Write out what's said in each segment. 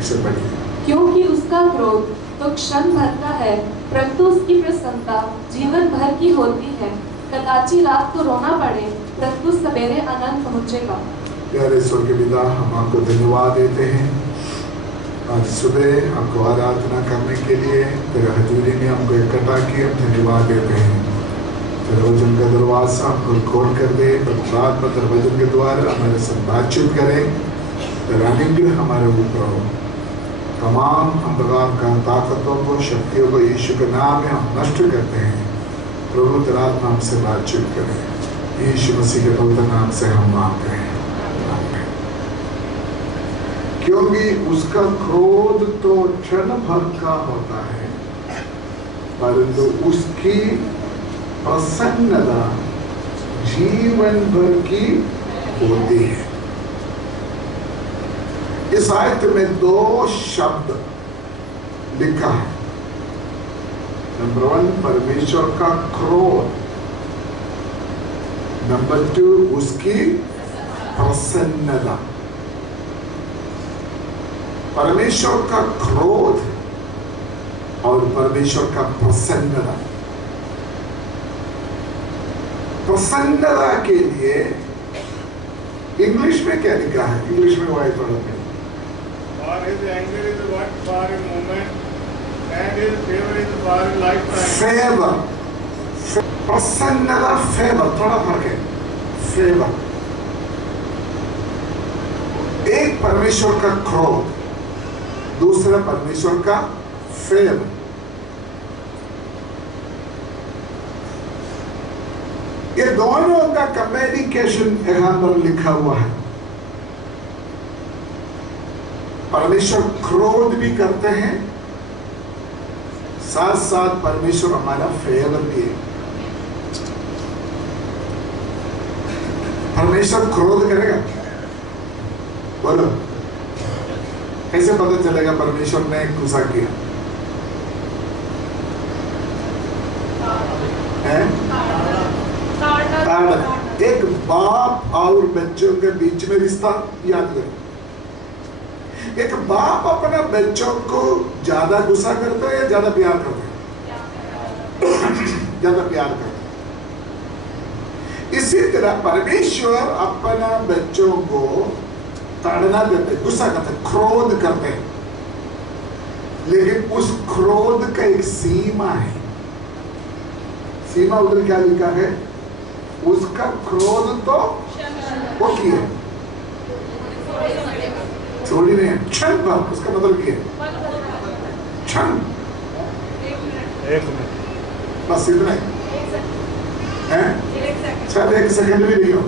अलग से पढ़िए। क्योंकि उसका क्रोध तो क्षण भर का है, परंतु उसकी प्रसन्नता जीवन भर की होती है। कदाची रात को रोना पड़े, परंतु सवेरे आनंद पहुंचेगा। प्यारे स्वर्गीय पिता, हम आपको धन्यवाद देते हैं आज सुबह आपको आराधना करने के लिए तेरे हजूरी में हमको इकट्ठा किए। हम धन्यवाद देते हैं। तेरे वचन का दरवाजा हमको खोल कर दे, रात में तेरे वचन के द्वारा हमारे साथ बातचीत करें। तेरा अनुग्रह हमारे ऊपर हो। तमाम अंधकार का ताकतों को, शक्तियों को यीशु के नाम में हम नष्ट करते हैं। प्रभु तेरा आत्मा हमसे बातचीत करें। यीशु मसीह के पवित्र नाम से हम मांगते हैं, क्योंकि उसका क्रोध तो क्षण भर का होता है, परंतु उसकी प्रसन्नता जीवन भर की होती है। इस आयत में दो शब्द लिखा है। नंबर 1 परमेश्वर का क्रोध, नंबर 2 उसकी प्रसन्नता। परमेश्वर का क्रोध और परमेश्वर का प्रसन्नता। प्रसन्नता के लिए इंग्लिश में क्या लिखा है? इंग्लिश में वो है थोड़ा सा। For his anger is what for a moment, and his favor is for a lifetime. Favour, प्रसन्नता, फेवर, थोड़ा फर्क है। फेवर, एक परमेश्वर का क्रोध, दूसरा परमेश्वर का फेवर। ये दोनों का कम्युनिकेशन यहां पर लिखा हुआ है। परमेश्वर क्रोध भी करते हैं, साथ साथ परमेश्वर हमारा फेवर भी है। परमेश्वर क्रोध करेगा? बोलो, कैसे पता चलेगा परमेश्वर ने गुस्सा किया? एक बाप और बच्चों के बीच में रिश्ता याद करो। एक बाप अपना बच्चों को ज्यादा गुस्सा करता है या ज्यादा प्यार करता है? ज्यादा प्यार करता है। इसी तरह परमेश्वर अपना बच्चों को ताड़ना देते, गुस्सा करते, क्रोध करते, लेकिन उस क्रोध का एक सीमा है। सीमा उधर क्या लिखा है? उसका क्रोध तो वो की है, थोड़ी नहीं, क्षण भर। उसका मतलब क्या है? क्षण, बस इतना है। शायद 1 सेकंड भी नहीं हो।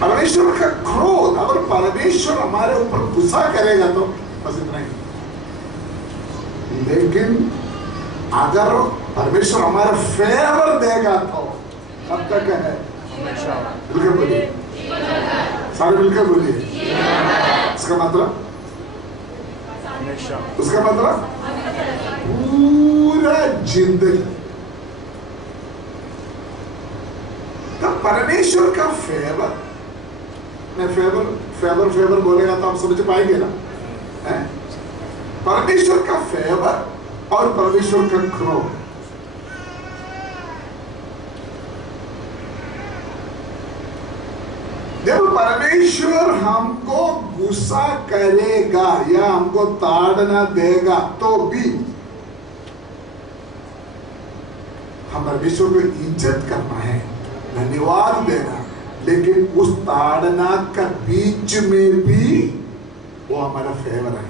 परमेश्वर का क्रोध, अगर परमेश्वर हमारे ऊपर गुस्सा करेगा तो बस इतना ही। लेकिन अगर परमेश्वर हमारा फेवर देगा तो कब तक है? बिल्कुल बोलिए, सारे मिलकर बोलिए। उसका मतलब पूरा जिंदगी। तो परमेश्वर का फेवर, मैं फेवर बोलेगा तो आप समझ पाएंगे ना? परमेश्वर का फेवर और परमेश्वर का क्रोध। जब परमेश्वर हमको गुस्सा करेगा या हमको ताड़ना देगा तो भी हम परमेश्वर को इज्जत करना है, धन्यवाद देना, लेकिन उस ताड़ना का बीच में भी वो हमारा फेवर है।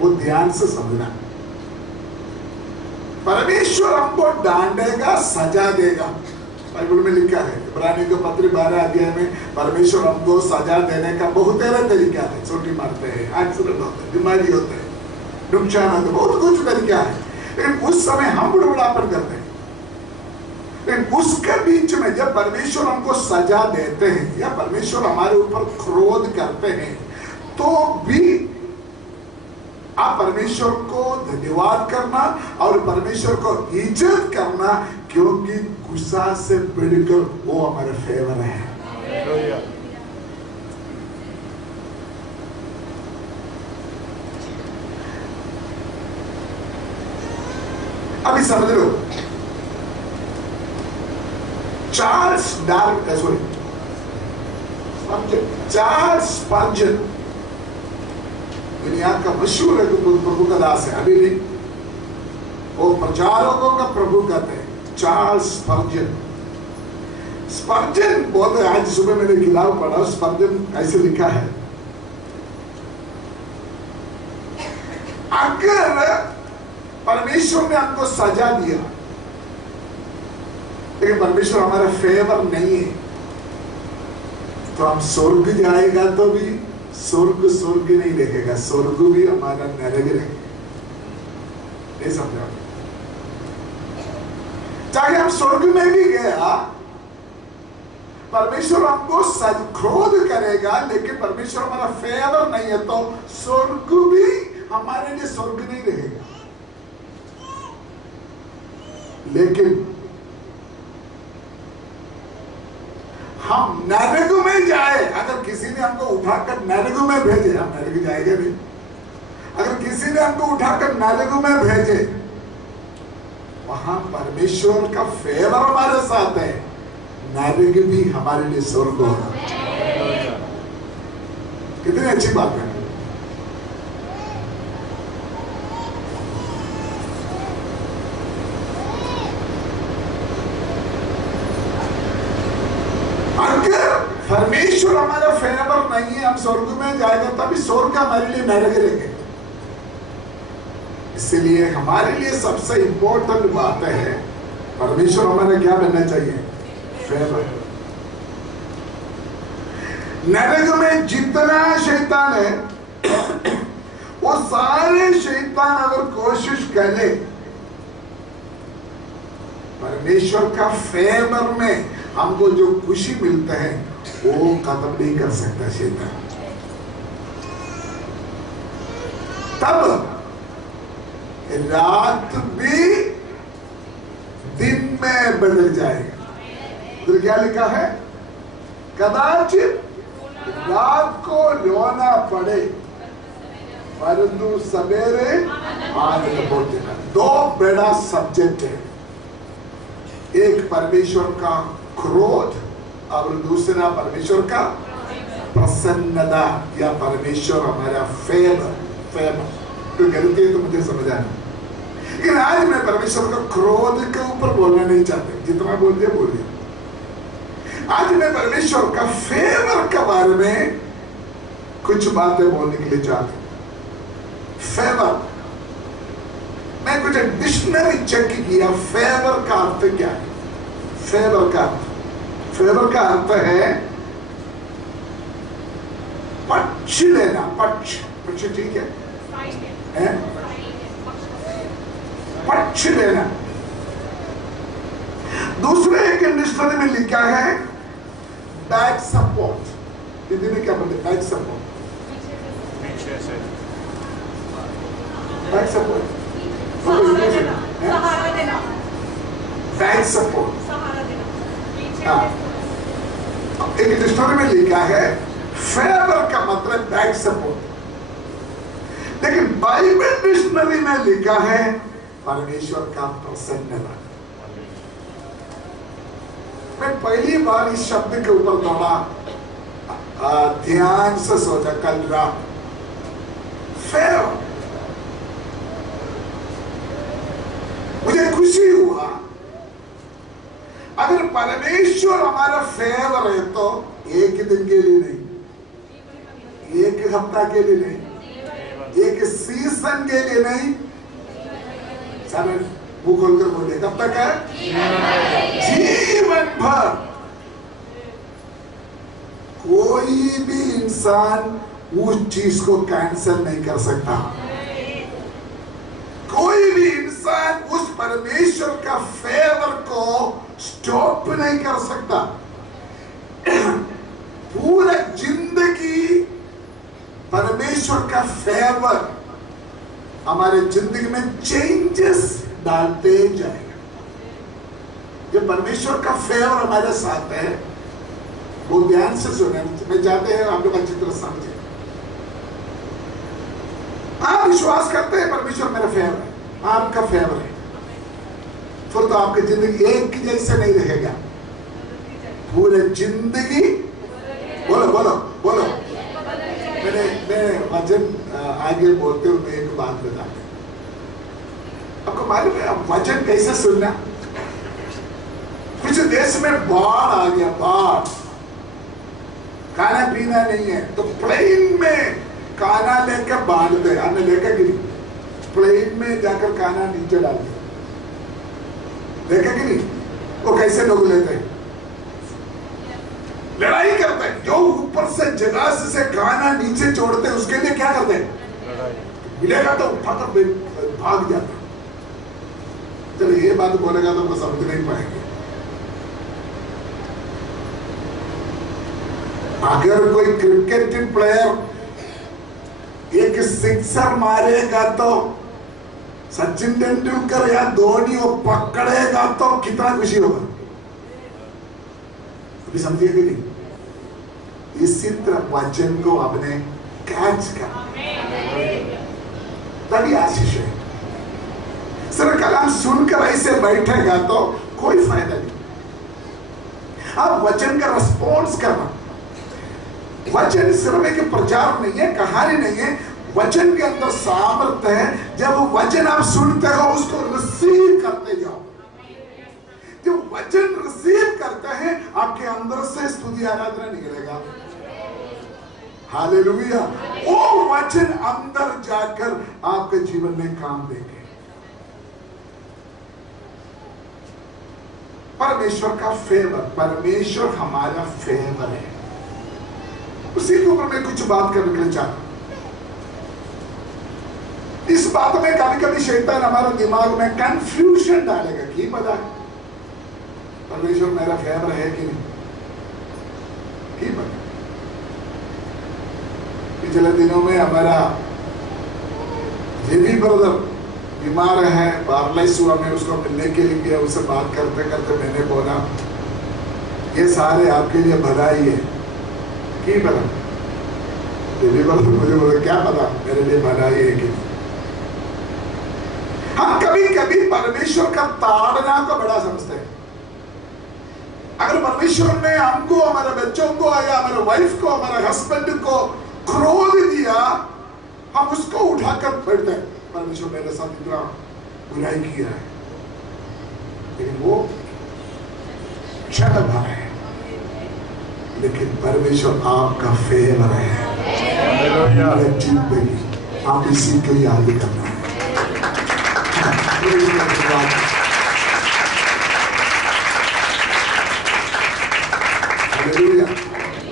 वो ध्यान से समझना। परमेश्वर हमको डांटेगा, सजा देगा। बाइबल में लिखा है, इब्रानी के पत्र 12 अध्याय में परमेश्वर हमको सजा देने का बहुत सारे तरीका है। छोटी मारते हैं, एक्सीडेंट होते हैं, बीमारी होते हैं, नुकसान होते हैं, बहुत कुछ तरीका है। लेकिन उस समय हम बुढ़ापन करते हैं। लेकिन उसके बीच में जब परमेश्वर हमको सजा देते हैं या परमेश्वर हमारे ऊपर क्रोध करते हैं तो भी आप परमेश्वर को धन्यवाद करना और परमेश्वर को इज्जत करना, क्योंकि गुस्सा से बढ़कर वो हमारे फेवर है। अभी समझ लो, चार्ल्स स्पर्जन दुनिया का मशहूर प्रभु का दास है, अभी नहीं, वो प्रचारकों का प्रभु कहते हैं, चार्ल्स स्पर्जन। स्पर्जन बोलते, आज सुबह मैंने किताब पढ़ा, स्पर्जन ऐसे लिखा है, अगर परमेश्वर ने हमको सजा दिया लेकिन परमेश्वर हमारा फेवर नहीं है, तो हम स्वर्ग जाएगा तो भी स्वर्ग नहीं देखेगा, स्वर्ग भी हमारा नरक रहेगा। नहीं समझा? चाहे हम स्वर्ग में भी गया, परमेश्वर हमको क्रोध करेगा, लेकिन परमेश्वर हमारा फेवर नहीं है, तो स्वर्ग भी हमारे लिए स्वर्ग नहीं रहेगा। लेकिन हम नरक में जाए, अगर किसी ने हमको उठाकर नरक में भेजे, हम नरक जाएंगे नहीं, अगर किसी ने हमको उठाकर नरक में भेजे, वहां परमेश्वर का फेवर हमारे साथ है, नरक भी हमारे लिए स्वर्ग होगा। कितनी अच्छी बात है। परमेश्वर हमारा फेवर नहीं है, हम स्वर्ग में जाएंगे, तभी स्वर्ग हमारे लिए नरक रहेंगे। इसलिए हमारे लिए सबसे इंपॉर्टेंट बात है, परमेश्वर हमारा क्या बनना चाहिए? फेवर। नरक में जितना शैतान है, वो सारे शैतान अगर कोशिश करे परमेश्वर का फेवर में हमको जो खुशी मिलता है वो खत्म नहीं कर सकता शैतान। तब रात भी दिन में बदल जाएगा। तो क्या लिखा है? कदाचित रात को रोना पड़े परंतु सवेरे आनंद पहुंचेगा। दो बड़ा सब्जेक्ट है, एक परमेश्वर का क्रोध और दूसरा परमेश्वर का प्रसन्नता या परमेश्वर हमारा फेवर। तो गलती है तो मुझे समझ आना, लेकिन आज मैं परमेश्वर का क्रोध के ऊपर बोलना नहीं चाहते, जितना बोल दिया बोल दिया। आज मैं परमेश्वर का फेवर के बारे में कुछ बातें बोलने के लिए चाहता हूं। फेवर, मैं कुछ डिक्शनरी चेक किया, फेवर का अर्थ क्या है? फेवर का अर्थ है पक्ष लेना। पक्ष ठीक है? पक्ष लेना। दूसरे एक डिक्शनरी में लिखा है बैक सपोर्ट। हिंदी में क्या बोलते? Back support. Back support, back support. एक डिक्शनरी में लिखा है फेवर का मतलब बैक सपोर्ट, लेकिन बाइबल डिक्शनरी में लिखा है परमेश्वर का प्रसन्नता। मैं पहली बार इस शब्द के ऊपर थोड़ा ध्यान से सोचा कल रात। फेवर, मुझे खुशी हुआ अगर परमेश्वर हमारा फेवर है तो एक दिन के लिए नहीं, एक हफ्ता के लिए नहीं, एक सीजन के लिए नहीं, सारे मुंह खोलकर बोले कब तक है? जीवन भर। कोई भी इंसान उस चीज को कैंसिल नहीं कर सकता। कोई भी इंसान उस परमेश्वर का फेवर को स्टॉप नहीं कर सकता। पूरा जिंदगी परमेश्वर का फेवर हमारे जिंदगी में चेंजेस डालते जाएगा। जब परमेश्वर का फेवर हमारे साथ है, वो ध्यान से सुने, मैं चाहते हैं आप लोग अच्छी तरह समझे। आप विश्वास करते हैं परमेश्वर मेरा फेवर है, आपका फेवर है, फिर तो आपकी जिंदगी एक जैसे नहीं रहेगा, पूरे जिंदगी। बोलो बोलो बोलो। मैं वचन आगे बोलते हुए मैं एक बात बताता हूं। आपको मालूम है वचन कैसे सुनना? कुछ देश में बाढ़ आ गया, बाढ़, खाना पीना नहीं है, तो प्लेन में खाना लेकर बांध दे, हमने लेकर गिरी, प्लेन में जाकर खाना नीचे डाल दिया, देखा कि नहीं? वो कैसे लोग लेते हैं, लड़ाई करते हैं, जो ऊपर से जगह से खाना नीचे छोड़ते हैं उसके लिए क्या करते हैं, मिलेगा तो उठाकर भाग जाता। चलो ये बात बोलेगा तो वो समझ नहीं पाएंगे। अगर कोई क्रिकेट प्लेयर एक सिक्सर मारेगा तो सचिन तेंदुलकर या धोनी वो पकड़ेगा तो कितना खुशी होगा, अभी समझिए कि नहीं? इसी तरह वचन को अपने कैच कर, तभी आशीष है। सिर्फ कलाम सुनकर ऐसे बैठेगा तो कोई फायदा नहीं। आप वचन का रिस्पॉन्स करना। वचन सिर्फ एक प्रचार नहीं है, कहानी नहीं है, वचन के अंदर सामर्थ्य है। जब वचन आप सुनते हो उसको रिसीव करते जाओ। जब वचन रिसीव करते हैं आपके अंदर से स्तुति आराधना निकलेगा। हालेलुया। वो वचन अंदर जाकर आपके जीवन में काम देंगे। परमेश्वर का फेवर, परमेश्वर हमारा फेवर है, उसी के ऊपर मैं कुछ बात करने के लिए चाहता हूं। इस बात में कभी कभी शैतान हमारे दिमाग में कंफ्यूजन डालेगा कि पता है परमेश्वर मेरा फेवर है कि नहीं, की पता। पिछले दिनों में हमारा जेबी ब्रदर बीमार है, पैरालाइज हुआ, मैं उसको मिलने के लिए गया। उससे बात करते करते मैंने बोला ये सारे आपके लिए बधाई है, की पता। जेबी ब्रदर मुझे बोला क्या पता मेरे लिए बधाई है कि। हम कभी कभी परमेश्वर का ताड़ना को बड़ा समझते हैं। अगर परमेश्वर ने हमको, हमारे बच्चों को या हमारे वाइफ को, हमारे हस्बैंड को क्रोध दिया, हम उसको उठाकर बैठते हैं परमेश्वर मेरे साथ इतना बुराई किया है, लेकिन वो क्षण भर है। लेकिन परमेश्वर आपका फेवर है जिंदगी, आप इसी के लिए आगे करना है।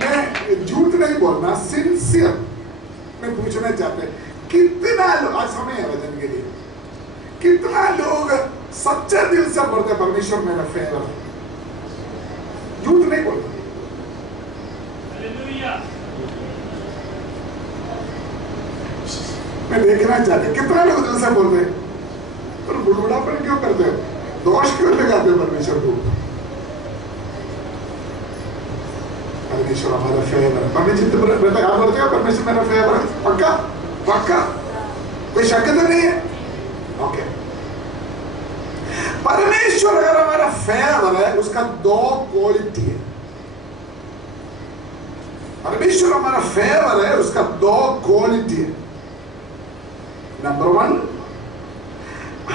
मैं झूठ नहीं बोलना, सिंसियर मैं पूछना चाहते हैं कितना लोग, आज समय है वचन के लिए, कितना लोग सच्चे दिल से बोलते परमेश्वर मेरा फेवर है, झूठ नहीं बोलते। मैं देखना चाहते कितना लोग दिल से बोलते हैं, पर बुढ़ापन क्यों करते हो, दोष क्यों लगाते हो परमेश्वर को। परमेश्वर हमारा फेवर है। परमेश्वर आप बोलते हो परमेश्वर मेरा फेवर है, पक्का पक्का, कोई शक तो नहीं है? ओके। परमेश्वर अगर हमारा फेवर है, उसका दो क्वालिटी है। परमेश्वर हमारा फेवर है, उसका दो क्वालिटी है। Number one,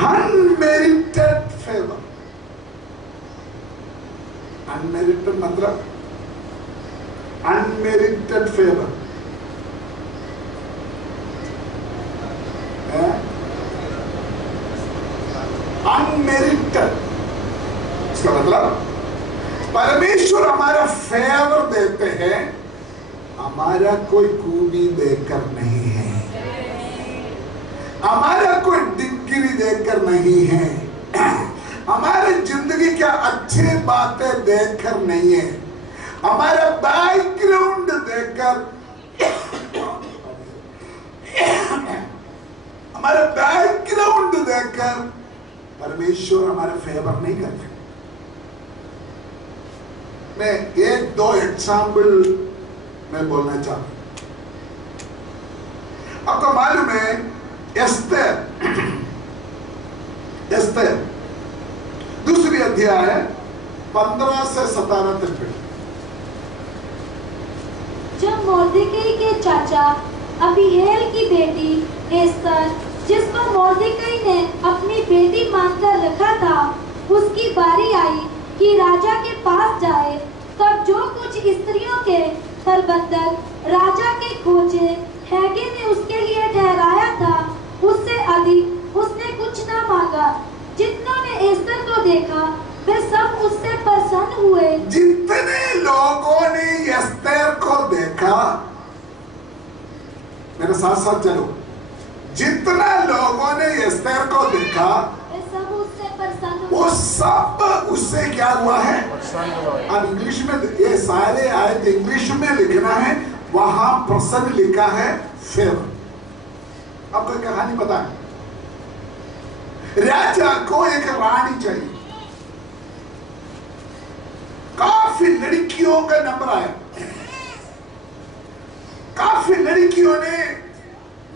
unmerited favour. Unmerited मतलब अनमेरिटेड फेवर, अनमेरिटेड, इसका मतलब परमेश्वर हमारा फेवर देते हैं, हमारा कोई खूबी देकर नहीं है, हमारा कोई डिग्री देकर नहीं है, हमारे जिंदगी क्या अच्छी बातें देखकर नहीं है, हमारा बैकग्राउंड देखकर, हमारा बैकग्राउंड देखकर परमेश्वर हमारा फेवर नहीं करते। मैं एक दो एग्जाम्पल मैं बोलना चाहता हूं। आपको मालूम है एस्तेर अध्याय 15 से 17 तक पढ़े। जब मोर्देकई के चाचा अबीहेल की बेटी एस्तर, जिसको मोर्देकई ने अपनी बेटी मानकर रखा था, उसकी बारी आई कि राजा के पास जाए, तब जो कुछ स्त्रियों के प्रबंधक राजा के खोजे हैगे ने उसके लिए ठहराया था, उससे अधिक उसने कुछ न मांगा। जितनों ने एस्तर को देखा वे सब उससे प्रसन्न हुए। जितने लोगों ने एस्तर को देखा, मेरे साथ साथ चलो, जितना लोगों ने एस्तर को देखा वे सब उससे प्रसन्न वो हुए। सब उससे क्या हुआ है? अब इंग्लिश में ये सारे आयत इंग्लिश में लिखना है, वहां प्रसन्न लिखा है फेवर। आपको एक कहानी पता है, राजा को एक रानी चाहिए, काफी लड़कियों का नंबर आया, काफी लड़कियों ने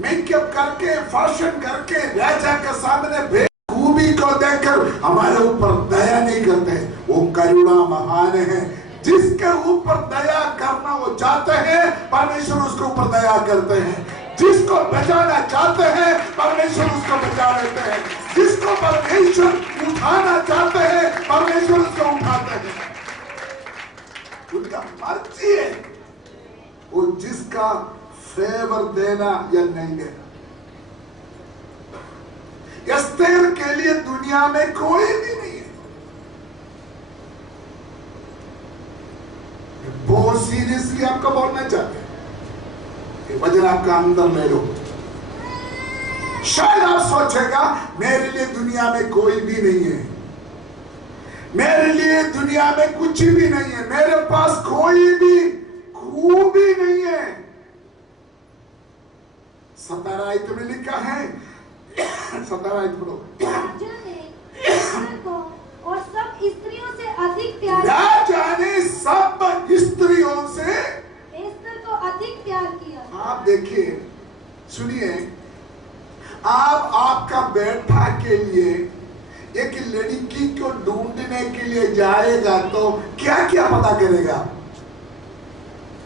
मेकअप करके फैशन करके राजा के सामने खूबी को देखकर हमारे ऊपर दया नहीं करते। वो करुणा महान है, जिसके ऊपर दया करना वो चाहते हैं, परमेश्वर उसके ऊपर दया करते हैं। जिसको बचाना चाहते हैं, परमेश्वर उसको बचा लेते हैं। जिसको परमेश्वर उठाना चाहते हैं, परमेश्वर उसको उठाते हैं। उनका मर्जी है वो जिसका फेवर देना या नहीं देना। एस्तेर के लिए दुनिया में कोई भी नहीं है। बहुत सीरियसली आपको बोलना चाहते हैं, वजन आपका अंदर ले लो। शायद आप सोचेगा मेरे लिए दुनिया में कोई भी नहीं है, मेरे लिए दुनिया में कुछ भी नहीं है, मेरे पास कोई भी खूबी नहीं है। 17 आयत में लिखा है, 17 आयत पढ़ो। राजा ने एस्तर को और सब स्त्रियों से अधिक प्यार राजा ने सब स्त्रियों से एस्तर को अधिक प्यार किया। आप देखिए, सुनिए, आप आपका बेटा के लिए एक लड़की को ढूंढने के लिए जाएगा तो क्या क्या पता करेगा?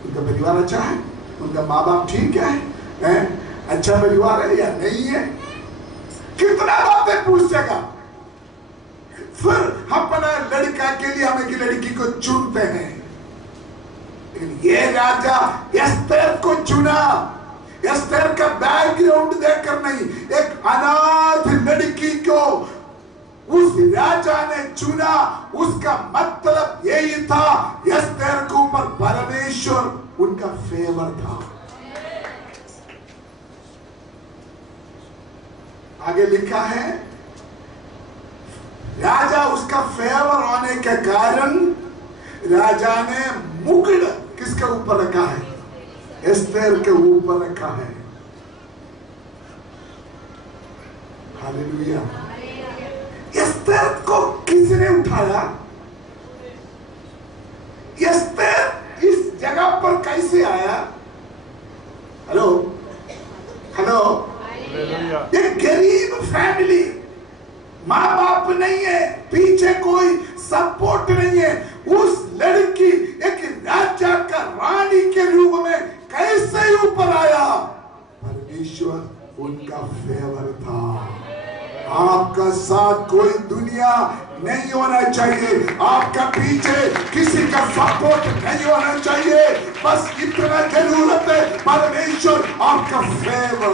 उनका परिवार अच्छा है, उनका माँ बाप ठीक है, अच्छा परिवार है या नहीं है, कितना बातें पूछेगा। फिर अपना लड़का के लिए हम एक लड़की को चुनते हैं। लेकिन ये राजा एस्तेर को चुना, एस्तेर का बैकग्राउंड देखकर नहीं, एक अनाथ लड़की को उस राजा ने चुना। उसका मतलब यही था, एस्तेर के ऊपर परमेश्वर उनका फेवर था। आगे लिखा है, राजा उसका फेवर होने के कारण राजा ने मुकुट किसके ऊपर रखा है? एस्तेर के ऊपर रखा है। हालेलुया। एस्तेर को किसने उठाया? एस्तेर इस जगह पर कैसे आया? हेलो हेलो, एक गरीब फैमिली, माँ बाप नहीं है, पीछे कोई सपोर्ट नहीं है, उस लड़की एक राजा का रानी के रूप में कैसे ऊपर आया? परमेश्वर उनका फेवर था। आपका साथ कोई दुनिया नहीं होना चाहिए, आपका पीछे किसी का सपोर्ट नहीं होना चाहिए, बस इतना जरूरत है परमेश्वर आपका फेवर हो।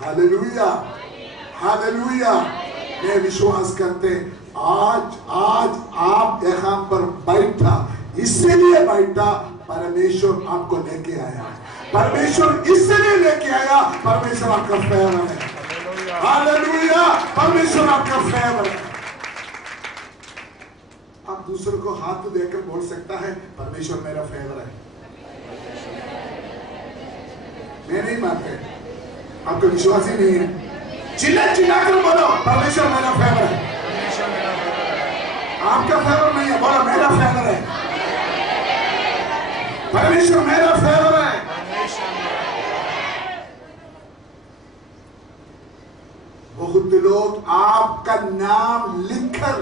Hallelujah, hallelujah. मैं विश्वास करते आज आप यहाँ पर बैठा, इसीलिए बैठा परमेश्वर आपको लेके आया। परमेश्वर इसलिए लेके आया, परमेश्वर आपका फेवर है। हालेलुया, परमेश्वर आपका फेवर है। आप दूसरों को हाथ देकर बोल सकता है, परमेश्वर मेरा फेवर है। मैं नहीं मानते, आपको विश्वास ही नहीं है। चिल्ला चिल्ला कर बोलो, परमेश्वर मेरा फेवर है। आपका फेवर नहीं है, बोलो मेरा फेवर है। परमेश्वर मेरा फेवर है। बहुत लोग लोग आपका नाम लिखकर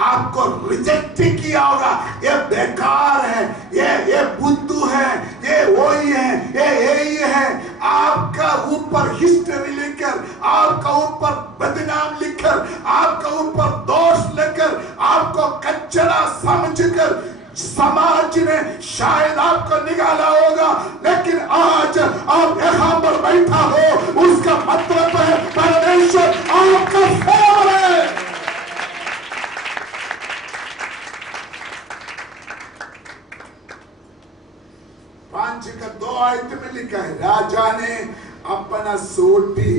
आपको रिजेक्ट किया होगा, ये बेकार है, ये बुद्धू है, ये वही है, ये यही है। आपका ऊपर हिस्ट्री लिखकर, आपका ऊपर बदनाम लिखकर, आपका ऊपर दोष लेकर, आपको कचरा समझकर समाज ने शायद आपको निकाला होगा, लेकिन आज आप यहाँ पर बैठा हो, उसका मतलब है परमेश्वर आपका फेवर है। पांच का 2 आयत में लिखा है, राजा ने अपना सोटी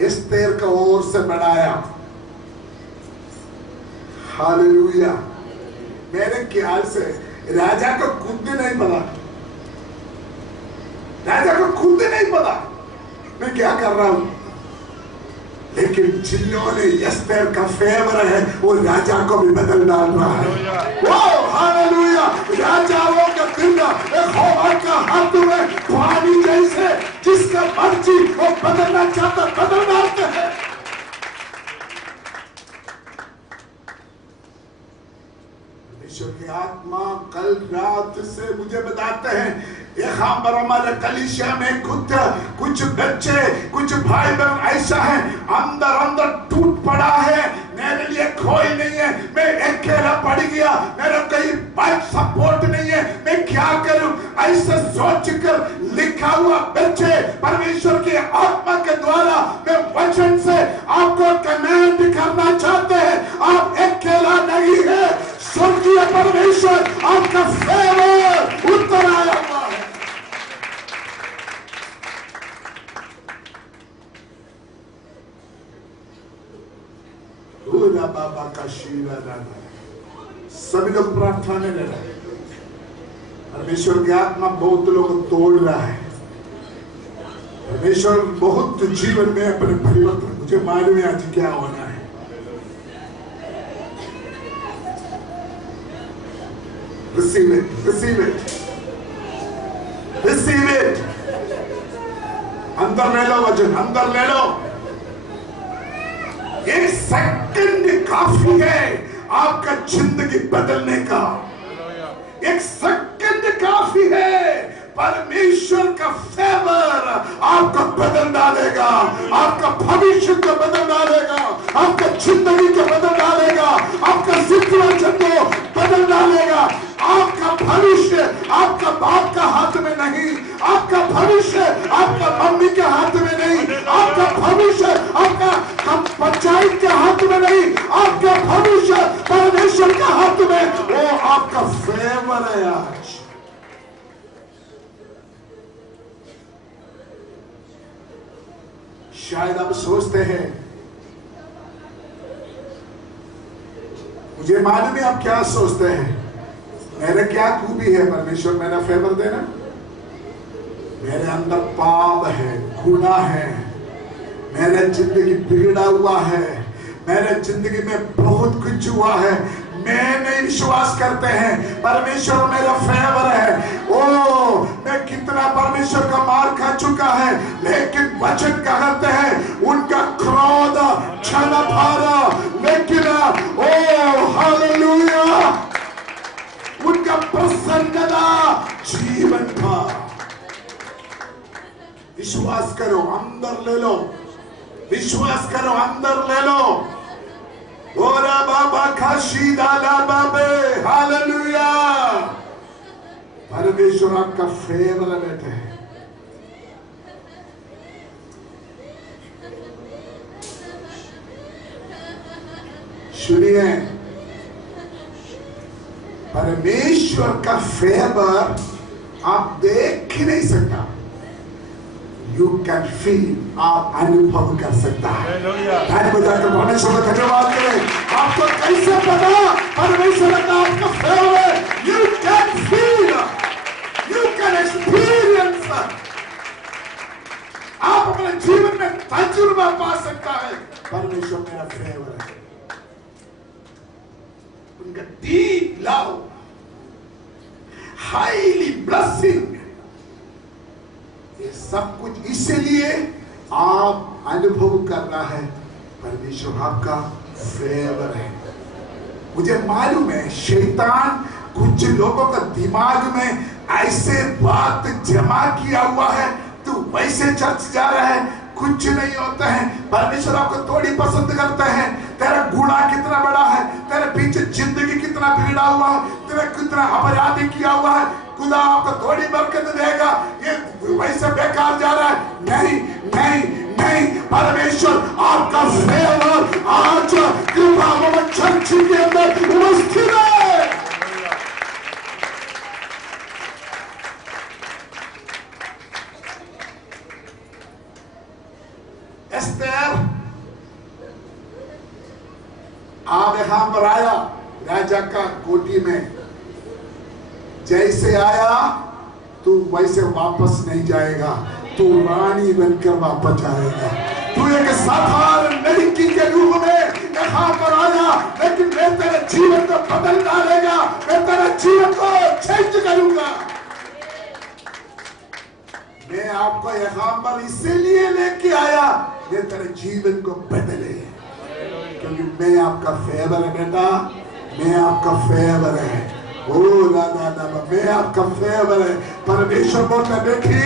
एस्तेर का ओर से बढ़ाया। हालेलुया। मेरे ख्याल से राजा को खुद नहीं पता, राजा को खुद नहीं पता मैं क्या कर रहा हूं, लेकिन जिन्होंने एस्तेर का फेवर है वो राजा को भी बदल डाल रहा है। वो हालेलुया। राजाओं का दिल यहोवा का हाथ में पानी जैसे, जिसका मर्जी वो बदलना चाहता बदल डालते हैं। परमेश्वर की आत्मा कल रात से मुझे बताते हैं, यहाँ पर हमारे कलीसिया में कुछ बच्चे, कुछ भाई बहन ऐसा है, अंदर टूट पड़ा है, मेरे लिए कोई नहीं है, मैं अकेला पड़ गया, मेरा कोई बैक सपोर्ट नहीं है, मैं क्या करूं, ऐसा सोचकर लिखा हुआ बच्चे परमेश्वर की आत्मा के द्वारा मैं वचन से आपको कमेंट करना चाहते हैं, आप अकेला नहीं है, स्वर्गीय परमेश्वर आपका फेवर उत्तर आया हुआ है। बाबा का शीला सभी लोग प्रार्थना में रहे। परमेश्वर की आत्मा बहुत लोग तोड़ रहा है। परमेश्वर बहुत जीवन में अपने परिवर्तन, मुझे मालूम है आज क्या होना है। Receive it, receive it, receive it। अंदर ले लो वचन, अंदर ले लो। एक सेकंड काफी है आपका जिंदगी बदलने का, एक सेकंड काफी है। परमेश्वर का फेवर आपको बदल डालेगा, आपका भविष्य को बदल डालेगा, आपका जिंदगी को बदल डालेगा, आपका सिचुएशन को बदल डालेगा। आपका भविष्य आपका बाप का हाथ में नहीं, आपका भविष्य आपका मम्मी के हाथ में नहीं, आपका भविष्य आपका पंचायत के हाथ में नहीं, आपका भविष्य परमेश्वर के हाथ में, वो आपका फेवर है। आज शायद आप सोचते हैं, मुझे मालूम है आप क्या सोचते हैं, मेरे क्या खूबी है परमेश्वर मेरा फेवर देना, मेरे अंदर पाप है, गुनाह है, मेरा जिंदगी बिगड़ा हुआ है, मेरे जिंदगी में बहुत कुछ हुआ है, मैं नहीं विश्वास करते हैं परमेश्वर मेरा फेवर है। ओ मैं कितना परमेश्वर का मार खा चुका है, लेकिन वचन कहते हैं उनका क्रोध क्षण भारा, लेकिन ओ हालेलुया उनका प्रसन्नता जीवन था। विश्वास करो, अंदर ले लो, विश्वास करो, अंदर ले लो। ओरा बाबा खाशीदा ला बाबे, हालेलुया। परमेश्वर आपका फेवर बैठे हैं। सुनिए, परमेश्वर का फेवर आप देख ही नहीं सकता, यू कैन फील, आप अनुभव कर सकता है। बजाकर परमेश्वर का धन्यवाद करें। आपको कैसे पता परमेश्वर का आपका favour? You can feel, you can experience. आप अपने जीवन में तजुर्बा पा सकता है, परमेश्वर मेरा फेवर है। उनका डीप लव, हाईली ब्लेसिंग, ये सब कुछ इसीलिए आप अनुभव करना है, परमेश्वर आपका फेवर है। मुझे मालूम है शैतान कुछ लोगों का दिमाग में ऐसे बात जमा किया हुआ है, तू वैसे चर्च जा रहा है, कुछ नहीं होता है। परमेश्वर आपको थोड़ी पसंद करता है। तेरा गुनाह कितना बड़ा है, तेरे पीछे जिंदगी कितना बिगड़ा हुआ है, तेरा कितना अपराधी किया हुआ है, खुदा आपको थोड़ी बरकत देगा, ये वैसे बेकार जा रहा है। नहीं नहीं नहीं, परमेश्वर आपका फेवर आज कृपा भवन चर्च के अंदर उपस्थित है। एस्तेर आप यहां पर आया राजा का कोठी में, जैसे आया तू वैसे वापस नहीं जाएगा, तू रानी बनकर वापस जाएगा। तू एक साधारण लड़की के रूप में यहाँ पर आया, लेकिन मैं तेरे जीवन को बदल डालेगा, मैं तेरे जीवन को चेंज करूंगा। मैं आपको यहाँ पर इसीलिए लेके आया, ये तेरे जीवन को बदले, क्योंकि मैं आपका फेवर है बेटा, मैं आपका फेवर है। ओ दादा दादा, मैं आपका फेवर है। परमेश्वर बोलता देखी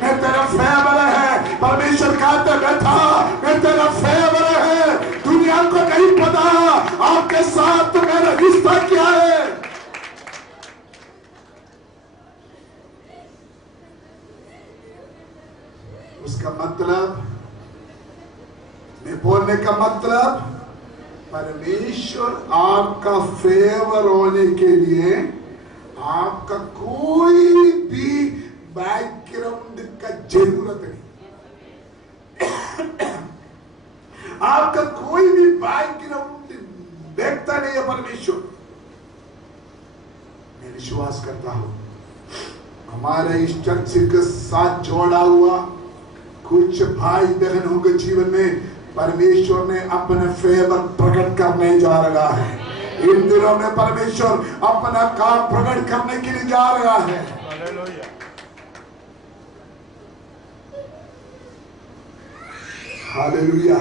मैं तेरा फेवर है। परमेश्वर कहते बेटा मैं तेरा फेवर है। दुनिया को नहीं पता आपके साथ मेरा रिश्ता क्या है। उसका मतलब, मैं बोलने का मतलब, परमेश्वर आपका फेवर होने के लिए आपका कोई भी बैकग्राउंड का जरूरत नहीं। आपका कोई भी बैकग्राउंड देखता नहीं है परमेश्वर। मैं विश्वास करता हूं हमारे इस चर्च के साथ जोड़ा हुआ कुछ भाई बहनों के जीवन में परमेश्वर ने अपने फेवर प्रकट करने जा रहा है। इन दिनों में परमेश्वर अपना काम प्रकट करने के लिए जा रहा है। हालेलुया।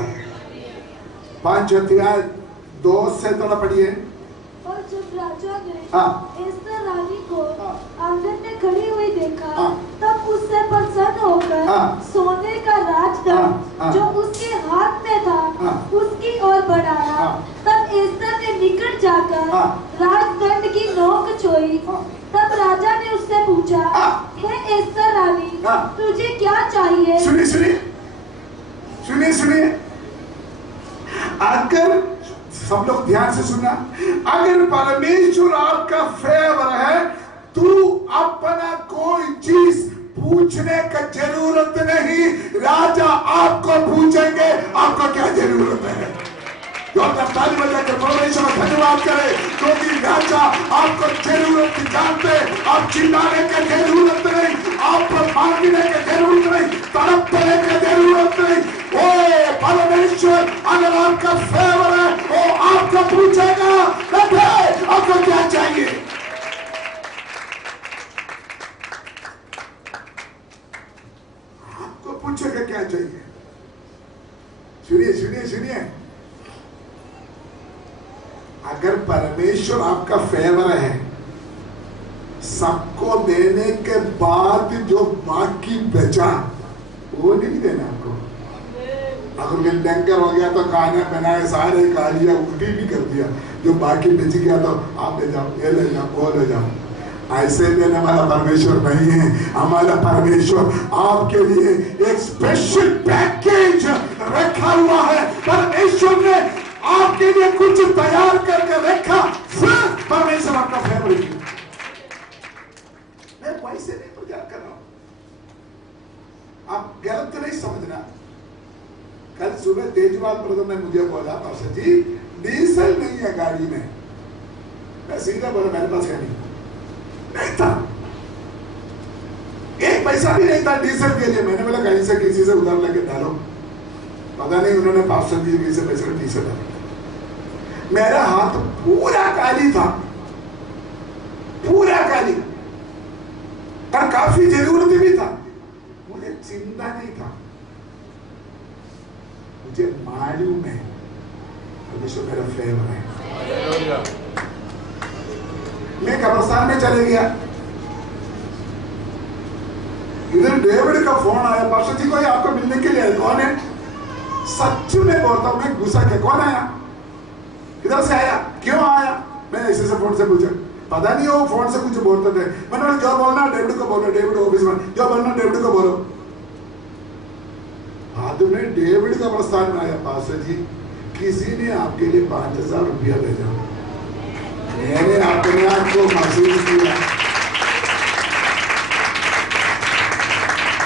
5 अध्याय 2 से थोड़ा पढ़िए। और जब राजा ने एस्तर रानी को हाँ। आंगन में खड़ी हुई देखा, हाँ। तब उससे प्रसन्न होकर हाँ। सोने का राजदंड हाँ। जो उसके हाथ में था हाँ। उसकी ओर बढ़ाया। हाँ। तब एस्तर ने निकट जाकर हाँ। राजदंड की नोक छुई। हाँ। तब राजा ने उससे पूछा, हाँ। हे एस्तर रानी, हाँ। तुझे क्या चाहिए? सुनिए सुनिए सुनिए सुनिए, अगर सब लोग ध्यान से सुनना, अगर परमेश्वर आपका फेवर है तू अपना कोई चीज पूछने का जरूरत नहीं, राजा आपको पूछेंगे आपको क्या जरूरत है। ताली बजा के परमेश्वर धन्यवाद करे, क्योंकि राजा आपको जरूरत जानते। आप चिल्लाने का जरूरत नहीं, आप मांगने का जरूरत नहीं, तड़पने का जरूरत नहीं। ओ परमेश्वर अगर आपका फेवर है वो आपको पूछेगा बेटे आपको क्या चाहिए। आपको पूछेगा क्या चाहिए। सुनिए सुनिए सुनिए, अगर परमेश्वर आपका फेवर है, सबको देने के बाद जो बाकी बचा वो नहीं देना आपको। अगर मैं लंगर हो गया तो खाने बनाए सारे खा लिया, उल्टी भी कर दिया, जो बाकी बच गया तो आप ले जाओ, ये ले जाओ, वो ले जाओ। ऐसे देने वाला परमेश्वर नहीं है। हमारा परमेश्वर आपके लिए एक स्पेशल पैकेज रखा हुआ है। परमेश्वर ने आपके लिए कुछ तैयार करके रखा, फिर परमेश्वर आपका फेवर किया। मैं वैसे नहीं प्रचार कर रहा हूं, आप गलत नहीं समझना। कल सुबह तेजपाल ब्रदर ने मुझे बोला, पास्टर जी डीजल नहीं है गाड़ी में। मैं सीधा बोला मेरे पास है नहीं था, एक पैसा भी नहीं था डीजल के लिए। मैंने बोला कहीं से किसी से उधार लेके डालो, पता नहीं उन्होंने पास्टर जी किसी पैसे में डीजल डाला। मेरा हाथ पूरा काली था, पूरा काली, और काफी जरूरत भी था। मुझे चिंता नहीं था, मुझे मालूम है परमेश्वर मेरा फेवर है। मैं कब्रिस्तान में चले गया, इधर डेविड का फोन आया, पास्टर जी कोई आपको मिलने के लिए है। कौन है? सच में बोलता हूं, मैं गुस्सा के कौन आया, किधर से आया, क्यों आया? मैं इसी से फोन से पूछा, पता नहीं वो फोन से कुछ बोलते थे। मैंने जो बोलना डेविड को बोलो, डेविड ऑफिस में जो बोलना डेविड को बोलो। बाद में डेविड का प्रस्ताव में आया, पास्टर जी किसी ने आपके लिए 5,000 रुपया भेजा। मैंने अपने आप को महसूस किया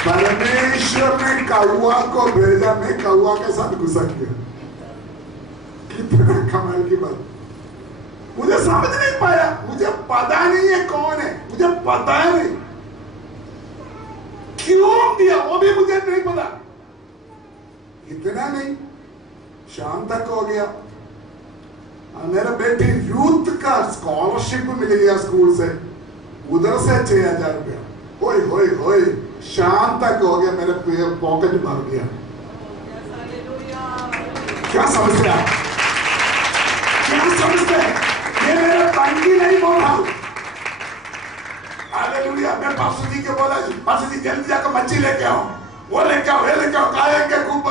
परमेश्वर ने कौवा को भेजा, मैं कौवा के साथ गुस्सा किया। कितना कमाल की बात, मुझे समझ नहीं पाया, मुझे पता नहीं है कौन है, मुझे पता नहीं क्यों दिया, वो भी मुझे नहीं पता। इतना नहीं, शाम तक हो गया, मेरा बेटी यूथ का स्कॉलरशिप मिल गया स्कूल से, उधर से 6,000 रुपया। होय होय होय, शाम तक हो गया, मेरे पॉकेट भर गया। क्या समझते हैं, क्या समझते हैं? ये मेरा तंगी नहीं बोल रहा हूं। हालेलुया। मैं पास्टर जी के बोला, पास्टर जी जल्दी जाकर मच्छी लेके आओ, वो लेके आओ, ये लेके आओ, खाएंगे खूब।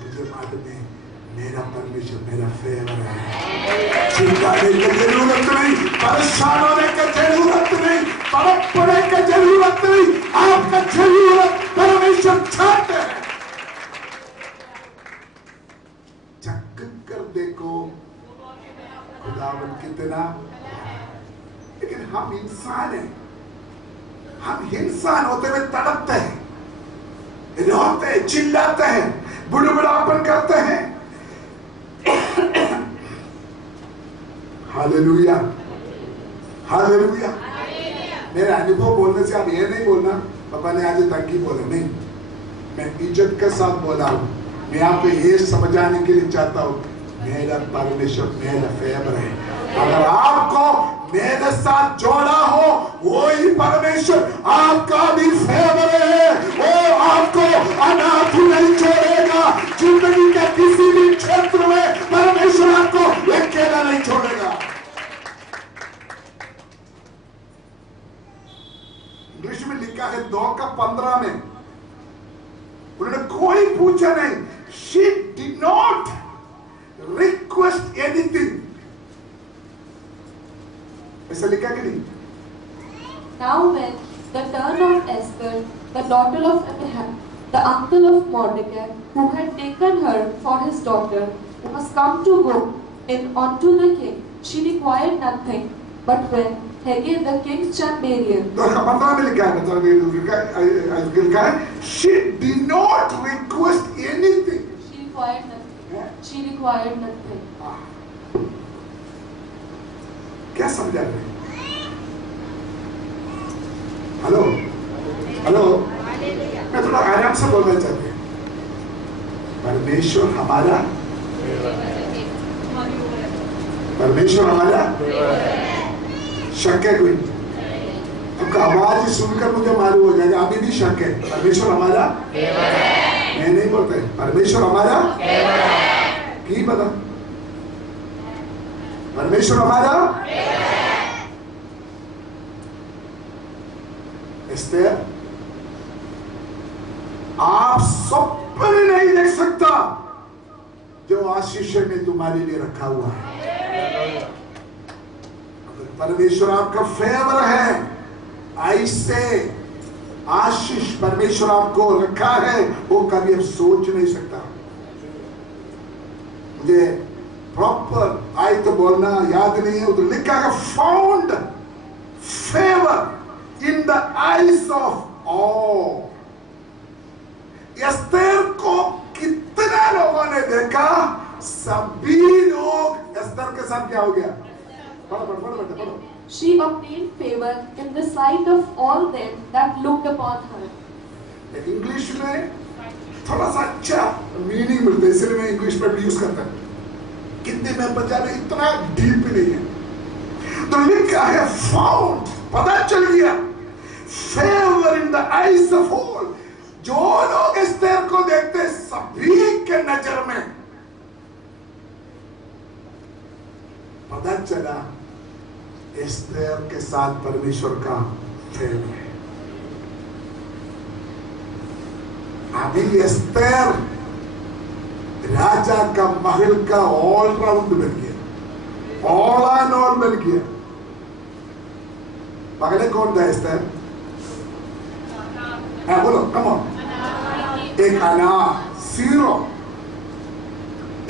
मुझे मालूम है मेरा परमेश्वर मेरा फेवर है। चिंता करने की जरूरत नहीं, परेशान होने की जरूरत नहीं, तड़प पड़ने की जरूरत नहीं। आपका जरूरत परमेश्वर चाहते हैं। चक कर देखो खुदावन कितना, लेकिन हम इंसान हैं, हम इंसान होते हुए तड़पते हैं, रोते हैं, चिल्लाते हैं, बुड़बुड़ापन करते हैं। Hallelujah, hallelujah. मेरा अनुभव बोलने से आप ये नहीं बोलना पापा ने आज तंगी बोला, नहीं, मैं इज्जत के साथ बोला हूं। मैं आपको ये समझाने के लिए चाहता हूं, मेरा परमेश्वर मेरा फेवर है। अगर आपको मेरे साथ जोड़ा हो, वही परमेश्वर आपका भी फेवर है। वो आपको अनाथ नहीं छोड़ेगा। जिंदगी के किसी भी क्षेत्र में परमेश्वर आपको अकेला नहीं छोड़ेगा। इंग्लिश में लिखा है 2:15 में, उन्होंने कोई पूछा नहीं, she did not request anything, ऐसा लिखा कि नहीं? Now when the turn of Esther, the daughter of Abraham, the uncle of Mordecai, who had taken her for his daughter, was come to go in unto the king, she required nothing. But when Hegai the king's chamberlain, 2:15 में लिखा है, she did not request anything. she required nothing. She required nothing. क्या समझा रहे? Hello hello, मैं थोड़ा आराम से बोलना चाहती हूँ। परमेश्वर हमारा, परमेश्वर हमारा शक है कोई? आपका आवाज सुनकर मुझे मालूम हो जाएगा अभी भी शक है। परमेश्वर हमारा, मैं नहीं बोलते परमेश्वर हमारा की पता, परमेश्वर हमारा। एस्तेर, आप स्वप्न नहीं देख सकता जो आशीष में तुम्हारे लिए रखा हुआ है। परमेश्वर आपका फेवर है, ऐसे आशीष परमेश्वर आपको रखा है, वो कभी आप सोच नहीं सकता। मुझे प्रॉपर आई तो बोलना याद नहीं है, उधर लिखा है found favour in the eyes of all. Esther को कितना लोगों ने देखा, सभी लोग एस्तेर के साथ क्या हो गया? पढ़ो। She obtained favor in the sight of all them that looked upon her. English में थोड़ा सा अच्छा मीनिंग मिलता है, इसलिए मैं इंग्लिश में यूज करता हूँ। कितने में पंजाबी इतना डीप नहीं है। तो लिखा है फाउंड, पता चल गया, favour in the eyes of all. जो लोग एस्तेर को देखते सभी के नजर में पता चला एस्तेर के साथ परमेश्वर का फेवर है। अभी एस्तेर राजा का महल का ऑलराउंड बन गया, ऑल एंड ऑल बन गया। पकड़े कौन था एस्तेर? बोलो कम ऑन। एक अनाथ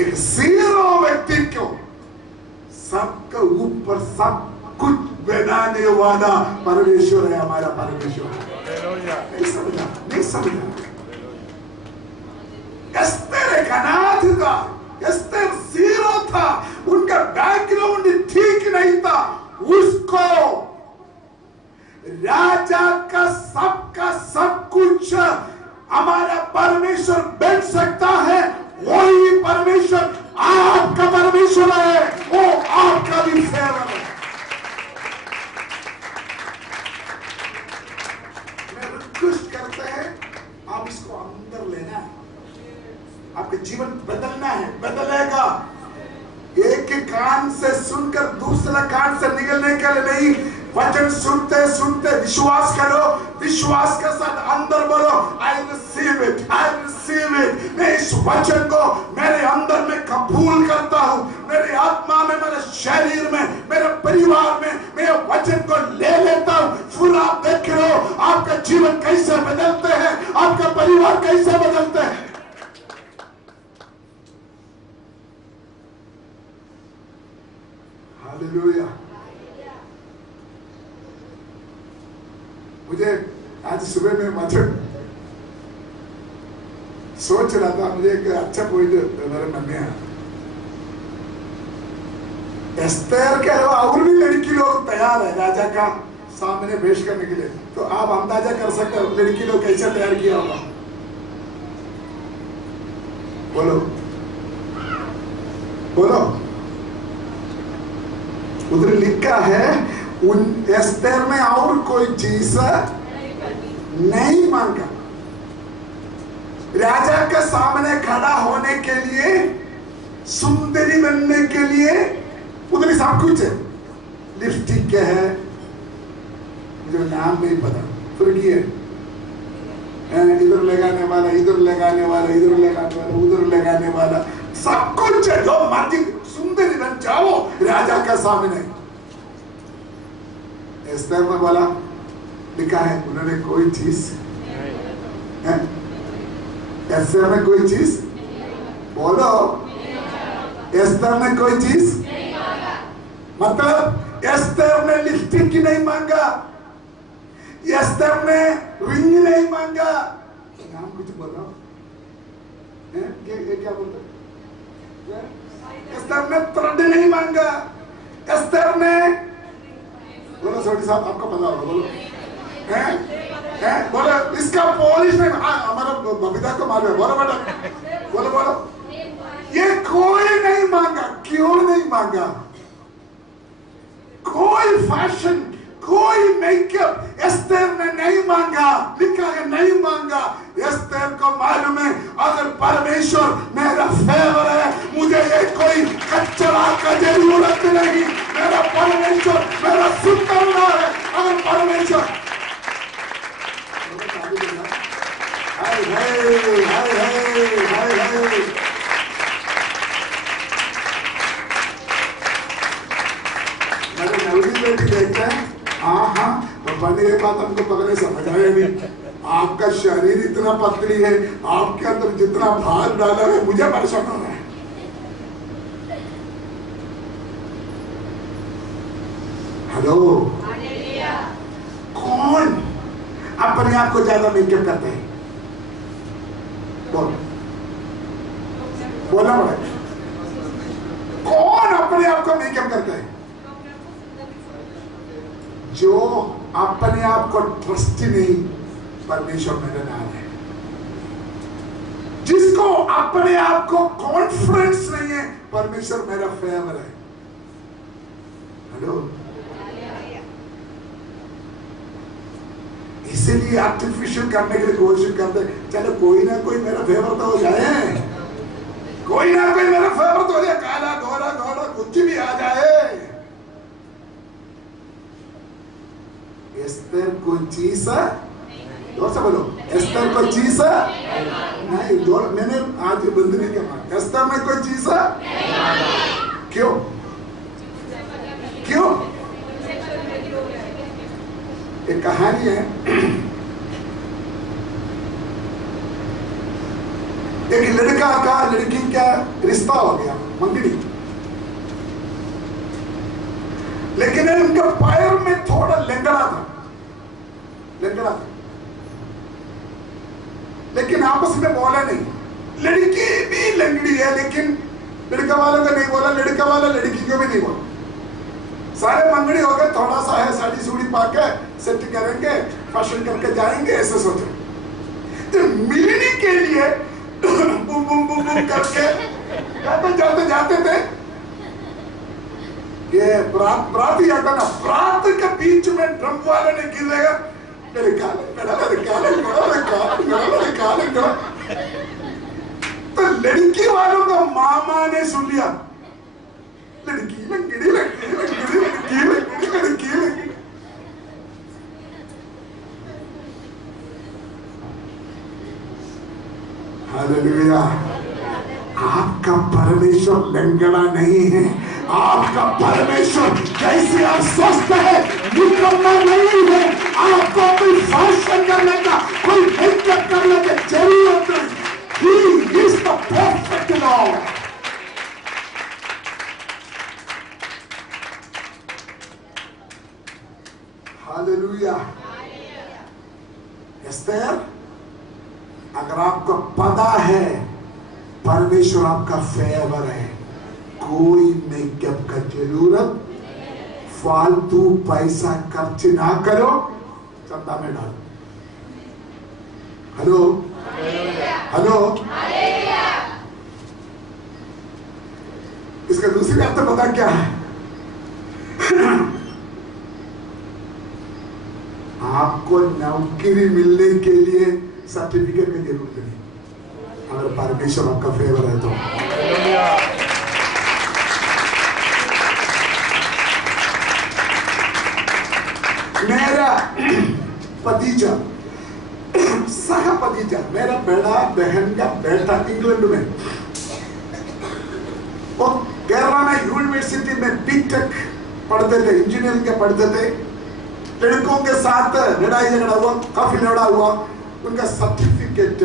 एक जीरो व्यक्ति को सबके ऊपर सब कुछ बनाने वाला परमेश्वर है हमारा परमेश्वर। नहीं समझा। एस्तेर एक अनाथ था, एस्तेर जीरो था, उनका बैकग्राउंड ठीक नहीं था। उसको राजा का सब कुछ हमारा परमेश्वर बन सकता है। वही परमेश्वर आपका परमेश्वर है, वो आपका भी फेवर है। मैं रिक्वेस्ट करते हैं, आप इसको अंदर लेना है, आपका जीवन बदलना है, बदलेगा। एक कान से सुनकर दूसरा कान से निकलने के लिए नहीं, वचन सुनते सुनते विश्वास करो, विश्वास के साथ अंदर बोलो I receive it, I receive it. मैं इस वचन को मेरे अंदर में कबूल करता हूँ, मेरे आत्मा में, मेरे शरीर में, मेरे परिवार में मैं वचन को ले लेता हूँ। फिर आप देख रहे हो आपका जीवन कैसे बदलते हैं, आपका परिवार कैसे बदलते हैं। हालेलुया। मुझे आज सुबह में वचन सोच रहा था, मुझे एक अच्छा पॉइंट मेरे मन में आया। एस्तेर के अलावा और भी लड़की लोग तैयार है राजा का सामने पेश करने के लिए, तो आप अंदाजा कर सकते हो लड़की लोग कैसे तैयार किया होगा। बोलो बोलो। उधर लिखा है उन एस्तेर में और कोई चीज नहीं मांगा। राजा के सामने खड़ा होने के लिए, सुंदरी बनने के लिए उधर सब कुछ है। लिपस्टिक क्या है मुझे नाम नहीं पता, फिर की है इधर लगाने वाला, इधर लगाने वाला, इधर लगाने वाला, उधर लगाने वाला, सब कुछ है। जो मर्जी सुंदरी बन जाओ राजा के सामने। एस्तेर में बोला, लिखा है उन्होंने कोई चीज, एस्तेर में कोई चीज, बोलो एस्तेर में कोई चीज, मतलब एस्तेर ने लिपस्टिक नहीं मांगा, एस्तेर ने रिंग नहीं मांगा। नाम कुछ बोलो, क्या बोलते? एस्तेर ने थ्रेड नहीं मांगा, एस्तेर ने, बोलो सोटी साहब आपको पता होगा, बोलो बोलो इसका पॉलिश नहीं, हमारा बबीता को मालूम है, बोलो बेटा, बोलो बोलो। ये कोई नहीं मांगा। क्यों नहीं मांगा? कोई फैशन, कोई मेकअप एस्तेर ने नहीं मांगा। लिखा है नहीं मांगा। एस्तेर को मालूम है अगर परमेश्वर मेरा फेवर है, मुझे ये कोई कचरा का जरूरत नहीं। मेरा परमेश्वर मेरा सुंदरता है। अगर परमेश्वर हाय हाय हाय हाय हाय, मेरे नवरी बेटी देखते हैं, हाँ तो पहले ये बात हमको पकड़े समझ आया नहीं। आपका शरीर इतना पतली है, आपके अंदर जितना भार डाला है, मुझे परेशान होना है। हेलो, कौन अपने आप को ज्यादा मेकअप करते हैं? बोलना पड़ेगा। कौन अपने आप को मेकअप करता है? जो अपने आप को ट्रस्ट नहीं, परमेश्वर मेरे नाम है। जिसको अपने आप को कॉन्फिडेंस नहीं है, परमेश्वर मेरा फेवर है। हेलो, इसीलिए आर्टिफिशियल करने के लिए कोशिश करते, चलो कोई ना कोई मेरा फेवर तो हो जाए, कोई ना कोई मेरा फेवर तो हो जाए, काला घोड़ा घोड़ा कुछ भी आ जाए। एस्तर कोई चीज जोर से बोलो, एस्तर कोई चीज नहीं। जोर मैंने आज बंद नहीं किया, एस्तर में कोई चीज क्यों क्यों? एक कहानी है, एक लड़का का लड़की का रिश्ता हो गया, मंगनी, लेकिन उनका पैर में थोड़ा लंगड़ा था, लेकिन आपस में बोला नहीं। लड़की भी लंगड़ी है, लेकिन लड़का वालों का नहीं बोला, लड़का वाला लड़की को भी नहीं बोला। सारे मंगड़ी हो गए, थोड़ा सा है साड़ी सूड़ी पाके सेट करेंगे, फैशन करके जाएंगे, ऐसे सोचे। तो मिलने के लिए बुम बुम बुम बुम करके जाते थे। ये बरात ही आता ना, बरात के बीच में ड्रम वाले ने गिरेगा, मेरे काले। तो लड़की वालों का मामा ने सुन लिया, लड़की लंगड़ी। हालेलुया। आपका परमेश्वर लंगड़ा नहीं है, आपका परमेश्वर जैसे आप स्वस्थ है निकम्मा नहीं है। आपको कोई फैशन करने का, कोई मेकअप करने की जरूरत नहीं। He is the perfect Lord. Hallelujah. Esther, अगर आपको पता है परमेश्वर आपका फेवर है, कोई मेकअप का जरूरत, फालतू पैसा खर्च ना करो, चंदा में डालो। हेलो, इसका दूसरी अर्थ पता क्या है? आपको नौकरी मिलने के लिए सर्टिफिकेट की जरूरत नहीं, अगर परमेश्वर आपका फेवर है तो। मेरा भतीजा, सह भतीजा, मेरा बड़ा बहन का बेटा इंग्लैंड में, वो केरला में यूनिवर्सिटी में बीटेक पढ़ते थे, इंजीनियरिंग के पढ़ते थे। लड़कों के साथ लड़ाई झगड़ा हुआ, काफी लड़ा हुआ, उनका सर्टिफिकेट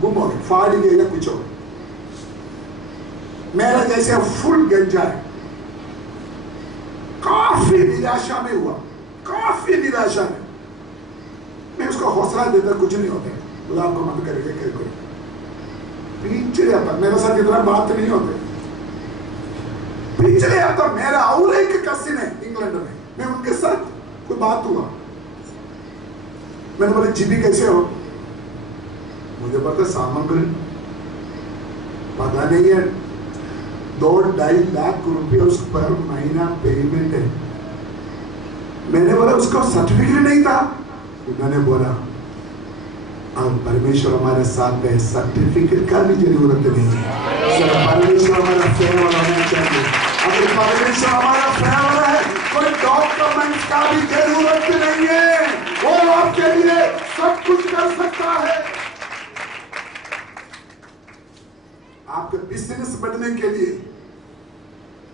गुम हो गया, फाड़ गया कुछ हो। मेरा जैसे फुल गंजा है, काफी निराशा में हुआ, काफी निराशा में। मैं उसको हौसला देता, कुछ नहीं होता, खुदा आपको मत करेगा, क्या करें, पीछे जाता, मेरे साथ इतना बात नहीं होते। पिछले हफ्ते मेरा और एक कसिन है इंग्लैंड में, मैं उनके साथ कोई बात हुआ, मैंने बोला जीबी कैसे हो? मुझे पता सामग्री पता नहीं है, 2-2.5 लाख रुपये उस पर महीना पेमेंट है। मैंने बोला उसका सर्टिफिकेट नहीं था। उन्होंने बोला अब परमेश्वर हमारे साथ है, सर्टिफिकेट का भी जरूरत नहीं है, परमेश्वर हमारा फेवर होना चाहिए। अगर परमेश्वर हमारा फेवर है, कोई डॉक्यूमेंट का भी जरूरत नहीं है, वो आपके लिए सब कुछ कर सकता है। आपका बिजनेस बढ़ने के लिए,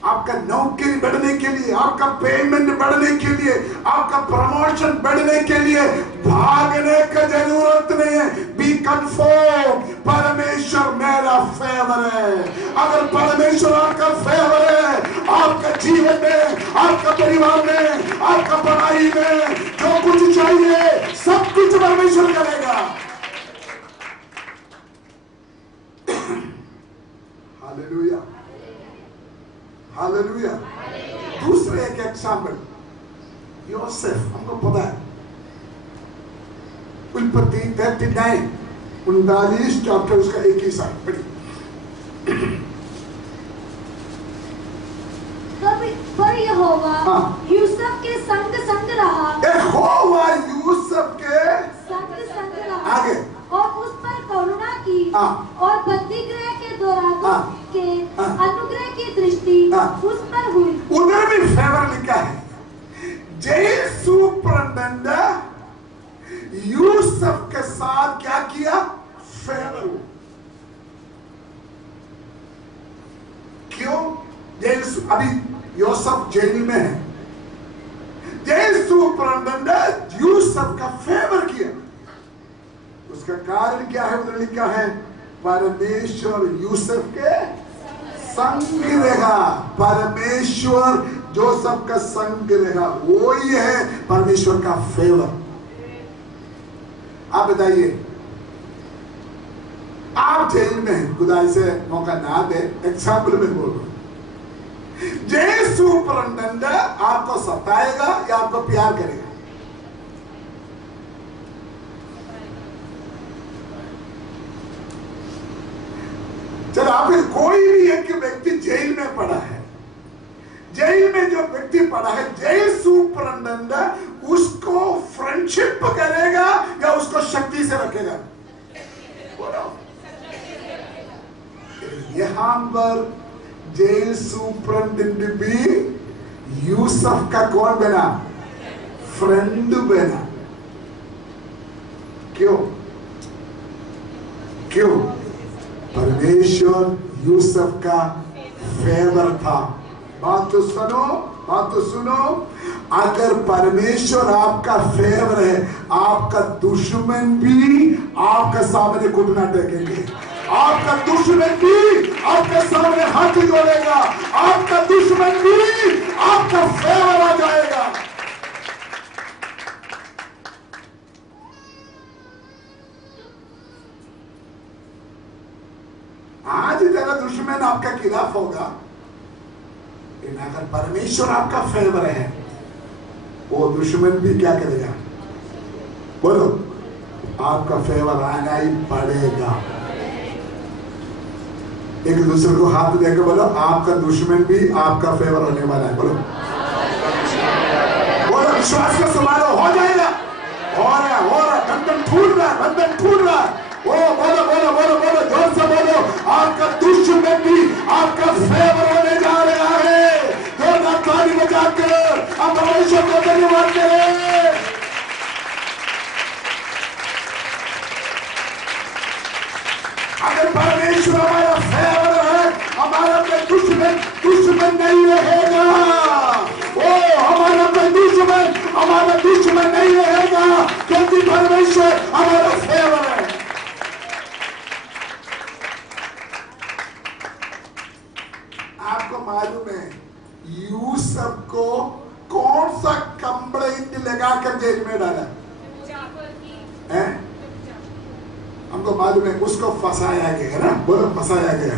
आपका नौकरी बढ़ने के लिए, आपका पेमेंट बढ़ने के लिए, आपका प्रमोशन बढ़ने के लिए भागने की जरूरत नहीं है। बी कंफर्म, परमेश्वर मेरा फेवर है। अगर परमेश्वर आपका फेवर है, आपका जीवन में, आपका परिवार में, आपका पढ़ाई में जो कुछ चाहिए सब कुछ परमेश्वर करेगा। Hallelujah, hallelujah. दूसरे एक एग्जाम्पल, योसेफ, हमको पता है उत्पत्ति 39 चैप्टर, उसका 21 पढ़ी। पर यहोवा यूसुफ के संग रहा, यहोवा यूसुफ के संग रहा, आगे, और उस पर करुणा की, और बंदीगृह के दौरान के अनुग्रह की दृष्टि उस पर हुई। उधर भी फेवर लिखा है, जेल सुपरंटेंडेंट जेल, अभी योसेफ जेल में है, जेल सुपरिटेंडेंट ने यूसुफ का फेवर किया। उसका कारण क्या है? उन्होंने लिखा है परमेश्वर यूसुफ के संग रहा। परमेश्वर जोसेफ का संग रहा, वो ही है परमेश्वर का फेवर। आप बताइए, आप जेल में हैं, खुदा इसे मौका ना दे, एग्जाम्पल में बोल रहा हूं, जेल सुपरिटेंडेंट आपको सताएगा या आपको प्यार करेगा? चलो, आप कोई भी एक व्यक्ति जेल में पड़ा है, जेल में जो व्यक्ति पड़ा है, जेल सुपरिटेंडेंट उसको फ्रेंडशिप करेगा या उसको शक्ति से रखेगा? बोलो। यहां पर जेल सुपरिटेंडेंट भी यूसुफ का कौन बना? फ्रेंड बना। क्यों? क्यों? परमेश्वर यूसुफ का फेवर था। बात तो सुनो, बात तो सुनो, अगर परमेश्वर आपका फेवर है, आपका दुश्मन भी आपके सामने घुटना टेकेंगे, आपका दुश्मन भी आपके सामने हाथ जोड़ेगा, आपका दुश्मन भी आपका फेवर आ जाएगा। आज तेरा दुश्मन आपका खिलाफ होगा, लेकिन अगर परमेश्वर आपका फेवर है, वो दुश्मन भी क्या करेगा? बोलो, आपका फेवर आना ही पड़ेगा। एक दूसरे को हाथ देकर बोलो, आपका दुश्मन भी आपका फेवर होने वाला है। बोलो, बोलो, विश्वास का सवाल हो जाएगा। हो रहा, बंधन टूट रहा, बंधन टूट रहा। ओ बोलो बोलो बोलो बोलो, जोर से बोलो, आपका दुश्मन भी आपका फेवर होने जा रहा है। जोरदार ताली बजाकर हम परमेश्वर को धन्यवाद करें। अगर परमेश्वर हमारा फेवर है, हमारा कोई दुश्मन नहीं रहेगा। ओ हमारा कोई दुश्मन नहीं रहेगा, क्योंकि परमेश्वर हमारा फेवर है। आपको मालूम है यूसुफ को कौन सा कंप्लेंट लगाकर जेल में डाला है? हमको मालूम है, उसको फंसाया गया है ना। बोलो, फंसाया गया,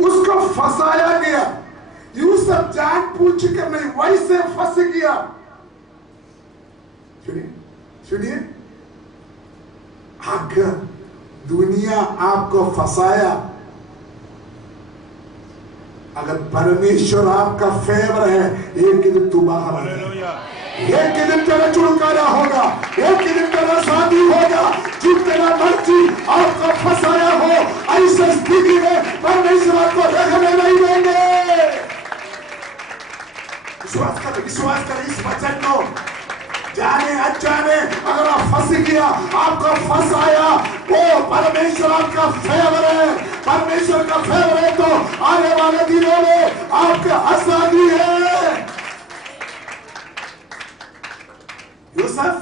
उसको फंसाया गया। यूसुफ जानबूझ कर नहीं, वैसे फंस गया। सुनिए सुनिए, अगर दुनिया आपको फंसाया, अगर परमेश्वर आपका फेवर है, एक दिन तू बाहर आ जाएगा, एक दिन तेरा छुटकारा होगा, एक दिन तेरा शादी होगा। जितना मर्जी आपको फंसाया हो, ऐसी स्थिति में परमेश्वर आपको रहने नहीं देंगे। विश्वास करें इस वचन को। जाने अनजाने अगर आप फंस गया, आपको फंसाया, वो परमेश्वर आपका फेवर है। परमेश्वर का फेवर है तो आने वाले दिनों में आपका आसानी है। यूसुफ,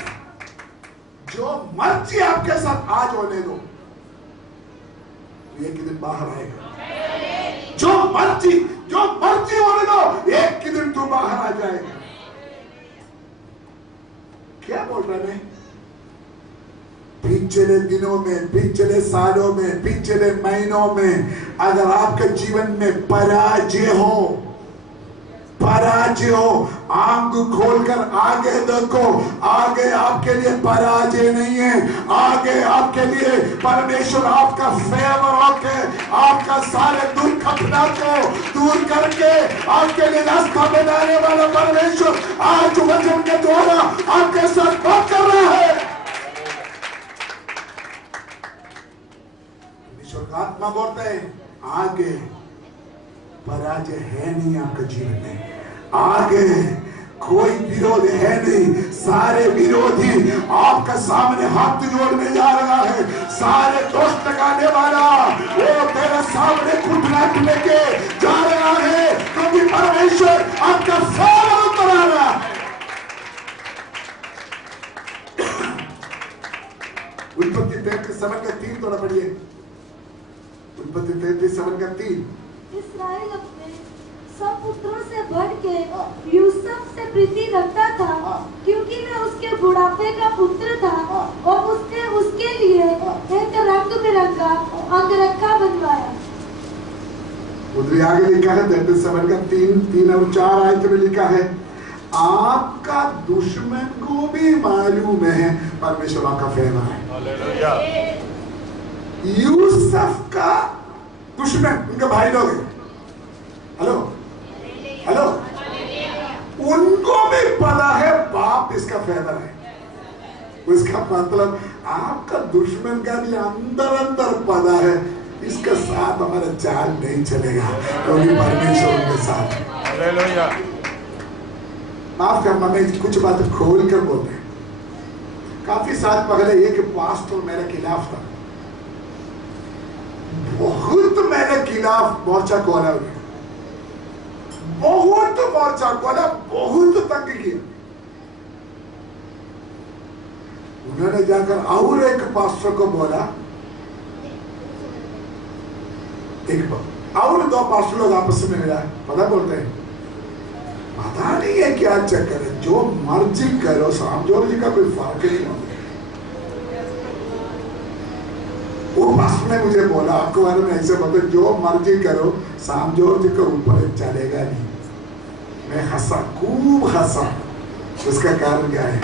जो मर्जी आपके साथ आज होने दो, एक दिन बाहर आएगा। जो मर्जी होने दो, एक दिन तू बाहर आ जाएगा। क्या बोल रहे हैं? पिछले दिनों में, पिछले सालों में, पिछले महीनों में अगर आपके जीवन में पराजय हो, आंख खोलकर आगे देखो। आगे आपके लिए पराजय नहीं है, आगे आपके लिए परमेश्वर आपका फेवर होके आपका सारे दुख अपना को दूर करके आपके लिए रास्ता बनाने वाला परमेश्वर आज वचन के द्वारा आपके साथ बात कर रहा है। परमेश्वर का आत्मा बोलते हैं, आगे पराजय है नहीं आपके जीवन में। आगे कोई विरोध है नहीं, सारे विरोधी आपका सामने हाथ जोड़ने जा रहा है। सारे दोस्त लगाने वाला वो तेरे सामने घुटना लेके जा रहा है, क्योंकि परमेश्वर आपका फेवर उतरा रहा है। उत्पत्ति 33:3 थोड़ा पढ़िए। उत्पत्ति 33:3। इस्राएल अपने सब पुत्रों से बढ़ के यूसुफ से प्रीति रखता था, क्योंकि वह उसके बुढ़ापे का पुत्र था, और उसने उसके लिए एक रंग बिरंगा अंगरखा बनवाया। उधर आगे लिखा है 37:3 और 4 आयत में लिखा है, आपका दुश्मन को भी मालूम है परमेश्वर आपका फेवर है। हालेलुया। यूसुफ का दुश्मन उनके भाई लोग हैं। हेलो हेलो, उनको भी पता है बाप इसका फेवर है। उसका मतलब आपका दुश्मन का भी अंदर अंदर पता है इसके साथ हमारा चाल नहीं चलेगा, क्योंकि परमेश्वर उनके साथ है। हालेलुया। माफ करना, मैं कुछ बात खोल कर बोलते हैं। काफी साल पहले एक पास्टर मेरे खिलाफ था, बहुत मेरे खिलाफ मोर्चा खोला, बहुत मोर्चा खोला, बहुत तंग किया। उन्होंने जाकर और एक पास्टर को बोला, एक और 2 पास्टर लोग आपस में मिला, पता बोलते हैं पता नहीं है क्या चक्कर है, जो मर्जी करो, सामजोर जी का कोई फर्क नहीं होता। वो पास्टर ने मुझे बोला, आपको बारे में ऐसे बोलते, जो मर्जी करो सामजोर जी के ऊपर चलेगा नहीं। मैं हंसा, खूब हंसा। उसका कारण क्या है?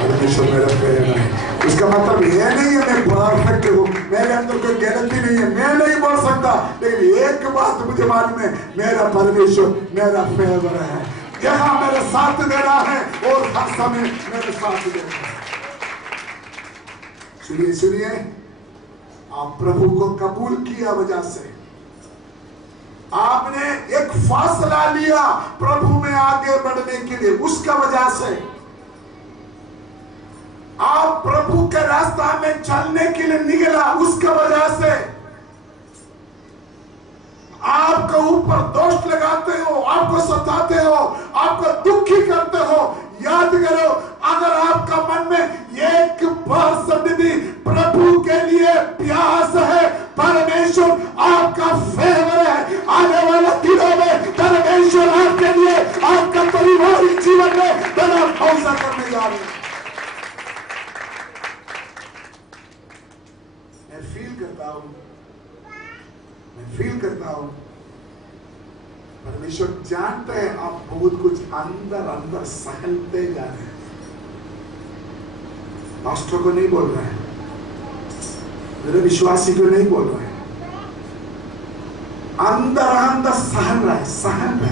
परमेश्वर मेरा फेवर है। उसका मतलब ये नहीं है मैं परफेक्ट हूँ, मेरे अंदर कोई गलती नहीं है, मैं नहीं बोल सकता, लेकिन एक बात मुझे मालूम है, मेरा परमेश्वर मेरा फेवर है। यहाँ मेरे साथ दे रहा है और हर समय मेरे साथ दे रहा है। सुनिए सुनिए, आप प्रभु को कबूल किया वजह से, आपने एक फासला लिया प्रभु में आगे बढ़ने के लिए, उसका वजह से आप प्रभु के रास्ता में चलने के लिए निकला, उसका वजह से आपके ऊपर दोष लगाते हो, आपको सताते हो, आपको दुखी करते हो, याद करो, अगर आपका मन में एक परसेंट भी प्रभु के लिए प्यास है, परमेश्वर आपका फेवर है। आने वाले दिनों में परमेश्वर आपके लिए, आपका पारिवारिक जीवन में बड़ा अवसर करने जा रहे हैं। मैं फील करता हूं परमेश्वर जानते हैं आप बहुत कुछ अंदर अंदर सहलते जा रहे हैं। पास्टर को नहीं बोल रहे हैं, मेरे विश्वासी को नहीं बोल रहे हैं, अंदर अंदर सहन रहे, सहनते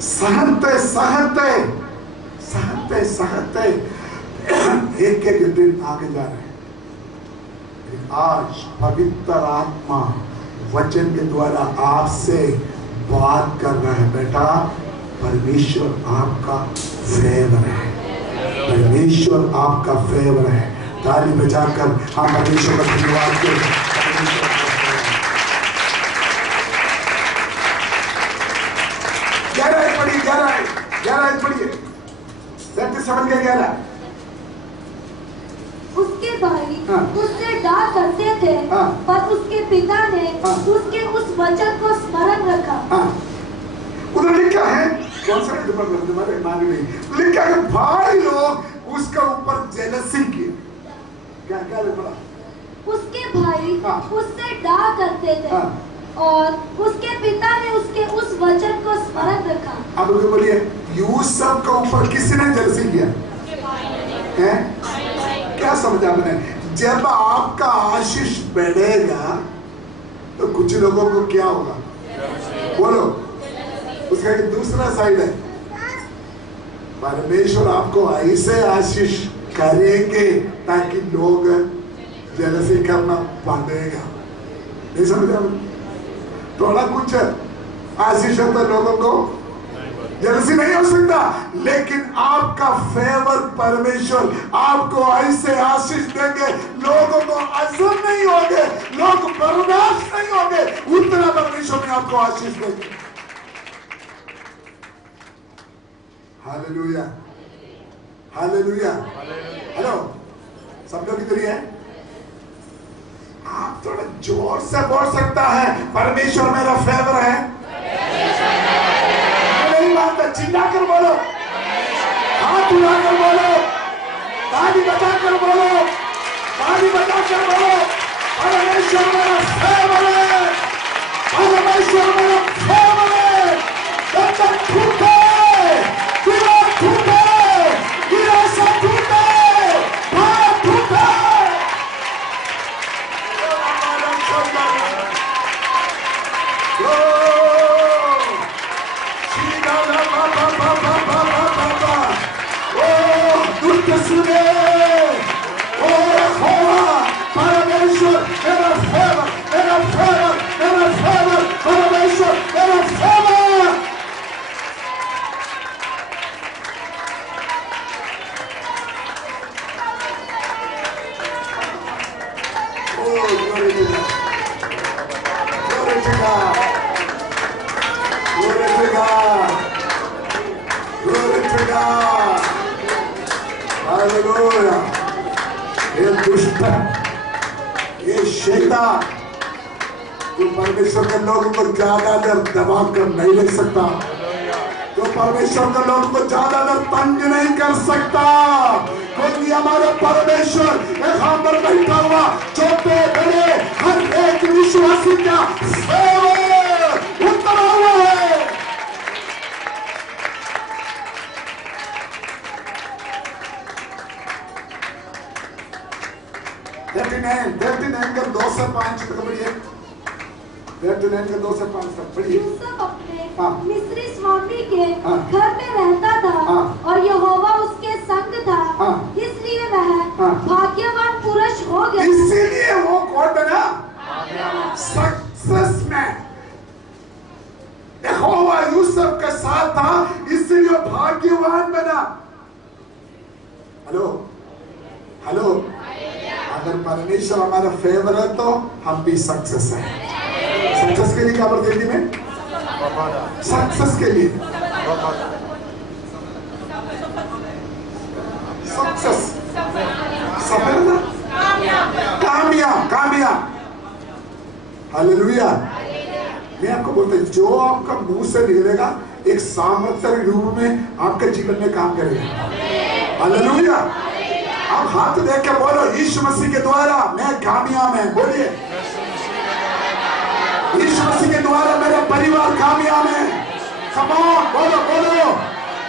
सहनते सहनते सहनते एक एक दिन आगे जा रहे हैं। आज पवित्र आत्मा वचन के द्वारा आपसे बात कर रहा है, बेटा परमेश्वर आपका फेवर है, परमेश्वर आपका फेवर है। ताली बजाकर हम परमेश्वर का धन्यवाद करें। गहराई पढ़िए, गहराई पढ़िए, 37 के 11। उसके भाई हाँ। उससे डांट करते थे, हाँ। पर उसके पिता ने हाँ। उसके उस वचन को स्मरण रखा। हाँ, उधर लिखा है, कौन सा तुम्हारे मालूम नहीं, लिखा है भाई लोग उसका ऊपर जेलसी किए। क्या क्या लिखा? उसके भाई हाँ। उससे डाह करते थे हाँ। और उसके पिता ने उसके उस वचन को स्मरण रखा। अब मुझे बोलिए, यूसुफ के ऊपर किसने जलसी किया है? क्या समझा आपने? जब आपका आशीष बढ़ेगा तो कुछ लोगों को क्या होगा? बोलो, उसका एक दूसरा साइड है। परमेश्वर आपको ऐसे आशीष करेंगे ताकि लोग जलसी करना पड़ेगा। नहीं समझा? थोड़ा कुछ आशीष होता लोगों को जेलसी नहीं हो सकता, लेकिन आपका फेवर परमेश्वर आपको ऐसे आशीष देंगे, लोगों को असर नहीं होंगे, लोग बर्दाश्त नहीं होंगे, उतना परमेश्वर ने आपको आशीष देंगे। Hallelujah, hallelujah. हेलो, सब लोग इधर ही है? आप थोड़ा जोर से बोल सकता है, परमेश्वर मेरा फेवर है। नहीं बात है, चिल्लाकर बोलो, हाथ उठाकर बोलो, ताली बजाकर बोलो, ताली बजाकर बोलो, परमेश्वर मेरा फेवर है, परमेश्वर मेरा फेवर है। बंधन टूटे, विरोध टूटे, निराशा टूटे, भाव टूटे। परमेश्वर मेरा फेवर, मेरा फेवर, मेरा फेवर, परमेश्वर मेरा favour. Glory to God, glory to God, glory to God, glory to God, hallelujah. ये दुष्ट, ये शैतान जो परमेश्वर के लोगों को ज्यादा देर दबा कर नहीं रख सकता, जो परमेश्वर के लोगों को ज्यादा देर तंग नहीं कर सकता, क्योंकि हमारा परमेश्वर यहाँ पर बैठा हुआ छोटे बड़े हर एक विश्वासी का फेवर उतरा हुआ है। 39 का 2 से 5 तक पढ़िए। 39 का 2 से 5 तक पढ़िए। यूसुफ अपने हाँ। मिस्री स्वामी के हाँ। घर में रहता था हाँ। और यहोवा उसके संग था, हाँ। इसलिए वह हाँ। भाग्यवान पुरुष हो गया। इसीलिए वो कौन बना? Success man. यहोवा यूसुफ के साथ था, इसलिए भाग्यवान बना। हेलो, हेलो, अगर परमेश्वर हमारा फेवर है तो हम भी सक्सेस है। सक्सेस के लिए क्या बोलते हिंदी में? सक्सेस के लिए सक्सेस, सफलता, कामयाब, कामयाब। हालेलुया। मैं आपको बोलता हूं, जो आपका मुंह से निकलेगा एक सामर्थ्य रूप में आपके जीवन में काम करेगा। हालेलुया। आप हाथ देख के बोलो, यीशु मसीह के द्वारा मैं कामयाब है। बोलिए, यीशु मसीह के द्वारा मेरा परिवार कामयाब है। कम ऑन, बोलो बोलो,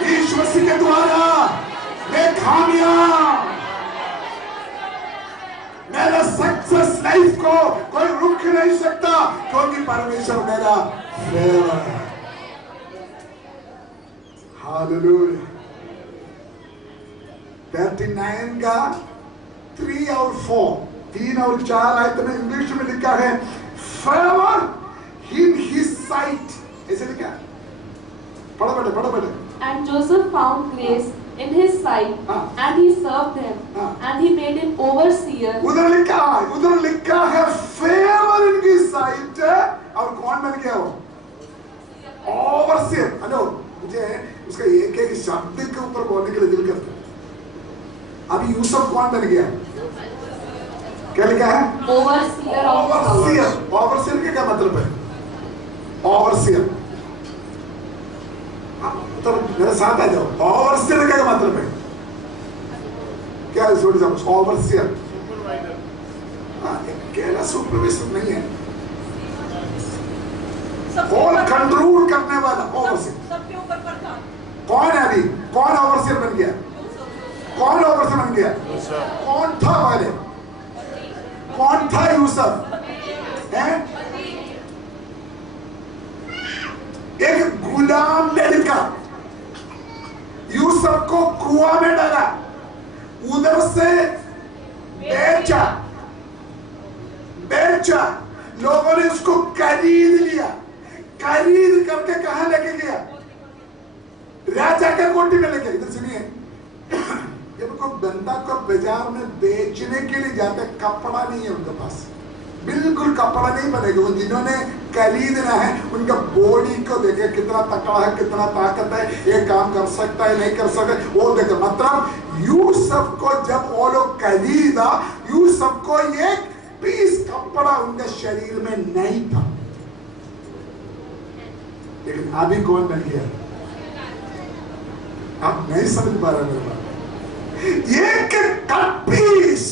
यीशु मसीह के द्वारा मैं कामयाब। मेरा सक्सेस लाइफ को कोई रुक नहीं सकता, क्योंकि परमेश्वर मेरा फेवर है। हालेलुया। 39 का 3 और 4, 3 और 4 आयत में इंग्लिश में लिखा है फेवर इन हिज साइट। ऐसे लिखा है, पढ़ो बेटे, पढ़ो बेटे। And Joseph found grace in his sight, and he served him, and he made him overseer. उधर लिखा है फेवर इन हिज साइट, और कौन बन गया वो? ओवरसीयर। हेलो, मुझे उसका एक एक शब्द के ऊपर बोलने के लिए दिल करता है। अभी यूसुफ कौन बन गया? क्या लिखा है? Overseer of the house. Overseer. Overseer का क्या मतलब है? ओवरसीयर, तो मेरे साथ आ जाओ। ओवरसीयर का क्या मतलब है? क्या है? थोड़ी समझ। ओवरसीयर अकेला सुपरवाइजर नहीं है, ऑल कंट्रोल करने वाला ओवरसीयर। सबके ऊपर प्रधान कौन है अभी? कौन ओवरसीयर बन गया? कौन ओवरसीयर बन गया? कौन था पहले? कौन था यूसुफ? एक गुलाम लड़का यूसुफ को कुआं में डाला, उधर से बेचा, लोगों ने उसको खरीद लिया। खरीद करके कहां लेके गया? राजा के कोठी में लेके। इधर सुनिए, जब कोई बंदा को बाजार में बेचने के लिए जाते, कपड़ा नहीं है उनके पास, बिल्कुल कपड़ा नहीं बनेगा। वो जिन्होंने खरीदना है उनका बॉडी को देखे, कितना तकड़ा है, कितना ताकत है, ये काम कर सकता है नहीं कर सकता, वो देखे। मतलब यूसुफ को जब वो लोग खरीदा, यूसुफ को एक पीस कपड़ा उनके शरीर में नहीं था, लेकिन अभी कौन बन गया? आप नहीं समझ पा रहे मेरे बात। एक कट पीस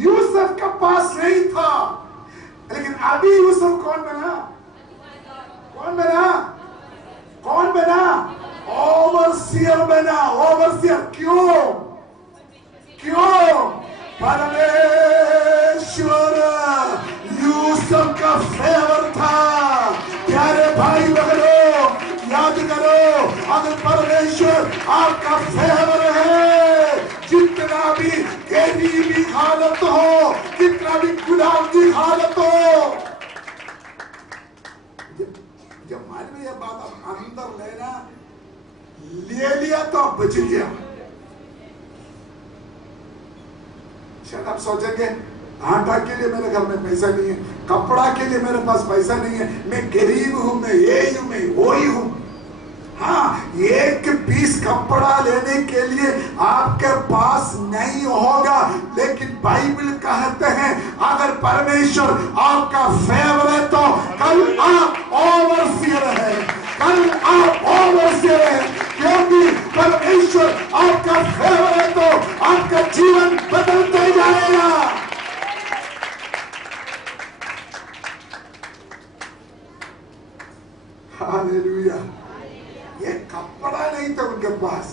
यूसुफ का पास नहीं था, लेकिन अभी यूसुफ कौन बना? कौन बना? कौन बना? ओवरसियर बना। ओवरसियर क्यों? क्यों? परमेश्वर यूसुफ का फेवर था। प्यारे भाई बहनों, याद करो, अगर परमेश्वर आपका फेवर है, जितना भी गरीबी हालत हो, कितना भी गुलाम की हालत हो, जब मान में यह बात आप अंदर लेना, ले लिया तो आप बच गया। शायद आप सोचेंगे आटा के लिए मेरे घर में पैसा नहीं है, कपड़ा के लिए मेरे पास पैसा नहीं है, मैं गरीब हूं, मैं ये हूं, मैं वो ही हूं। हाँ, एक पीस कपड़ा लेने के लिए आपके पास नहीं होगा, लेकिन बाइबल कहते हैं अगर परमेश्वर आपका फेवर है तो कल आप ओवरसियर है, कल आप ओवरसियर है, क्योंकि परमेश्वर आपका फेवर है तो आपका जीवन बदलते जाएगा। हालेलुया। ये कपड़ा नहीं था उनके पास,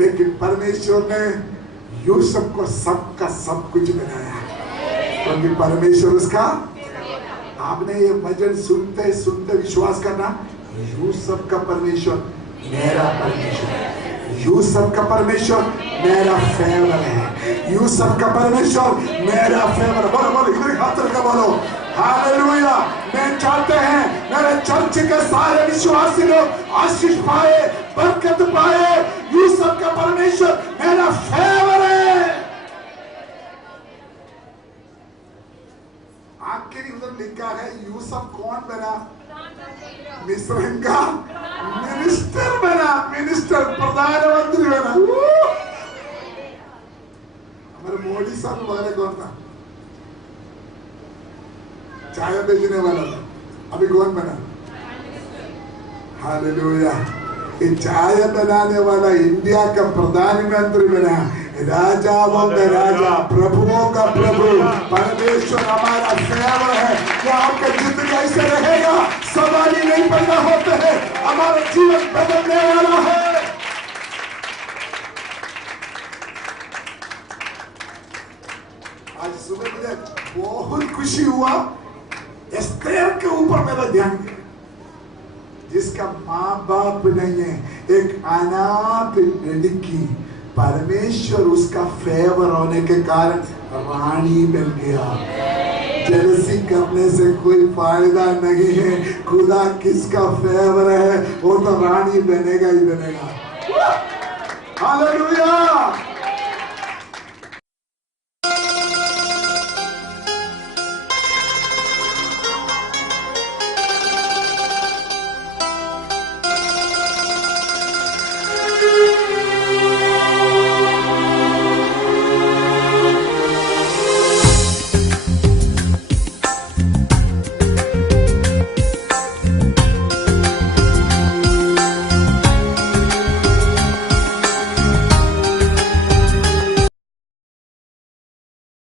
लेकिन परमेश्वर ने यूसुफ को सबका सब कुछ बनाया, क्योंकि परमेश्वर उसका। आपने ये वचन सुनते सुनते विश्वास करना, यूसुफ का परमेश्वर मेरा परमेश्वर, यूसुफ का परमेश्वर मेरा फेवर है, यूसुफ का परमेश्वर मेरा फेवर। बोलो बोलो, इधर हाथ रखकर बोलो हालेलुया। मैं चाहते हैं मेरे चर्च के सारे विश्वासी लोग आशीष पाए, बरकत पाए। यूसुफ का परमेश्वर मेरा फेवर है। आखिरी उधर लिखा है यूसुफ कौन बना? मिस्र का मिनिस्टर बना, मिनिस्टर, प्रधानमंत्री बना। हमारे मोदी साहब वाले कौन था? चाय बेचने वाला था, अभी कौन बना? हालेलुया। ये चाय बनाने वाला इंडिया का प्रधानमंत्री बना, राजाओं का राजा, प्रभुओं का प्रभु। परमेश्वर हमारा फेवर है। क्या आपका जिंदगी ऐसे रहेगा? सवाल ही नहीं पैदा होते हैं, हमारा जीवन बदलने वाला है। आज सुबह मुझे बहुत खुशी हुआ, एस्तेर के ऊपर मेरा ध्यान गया, जिसका माँ बाप नहीं है, एक अनाथ लड़की, परमेश्वर उसका फेवर होने के कारण रानी बन गया। जेलसी करने से कोई फायदा नहीं है, खुदा किसका फेवर है वो तो रानी बनेगा ही बनेगा। हालेलुया।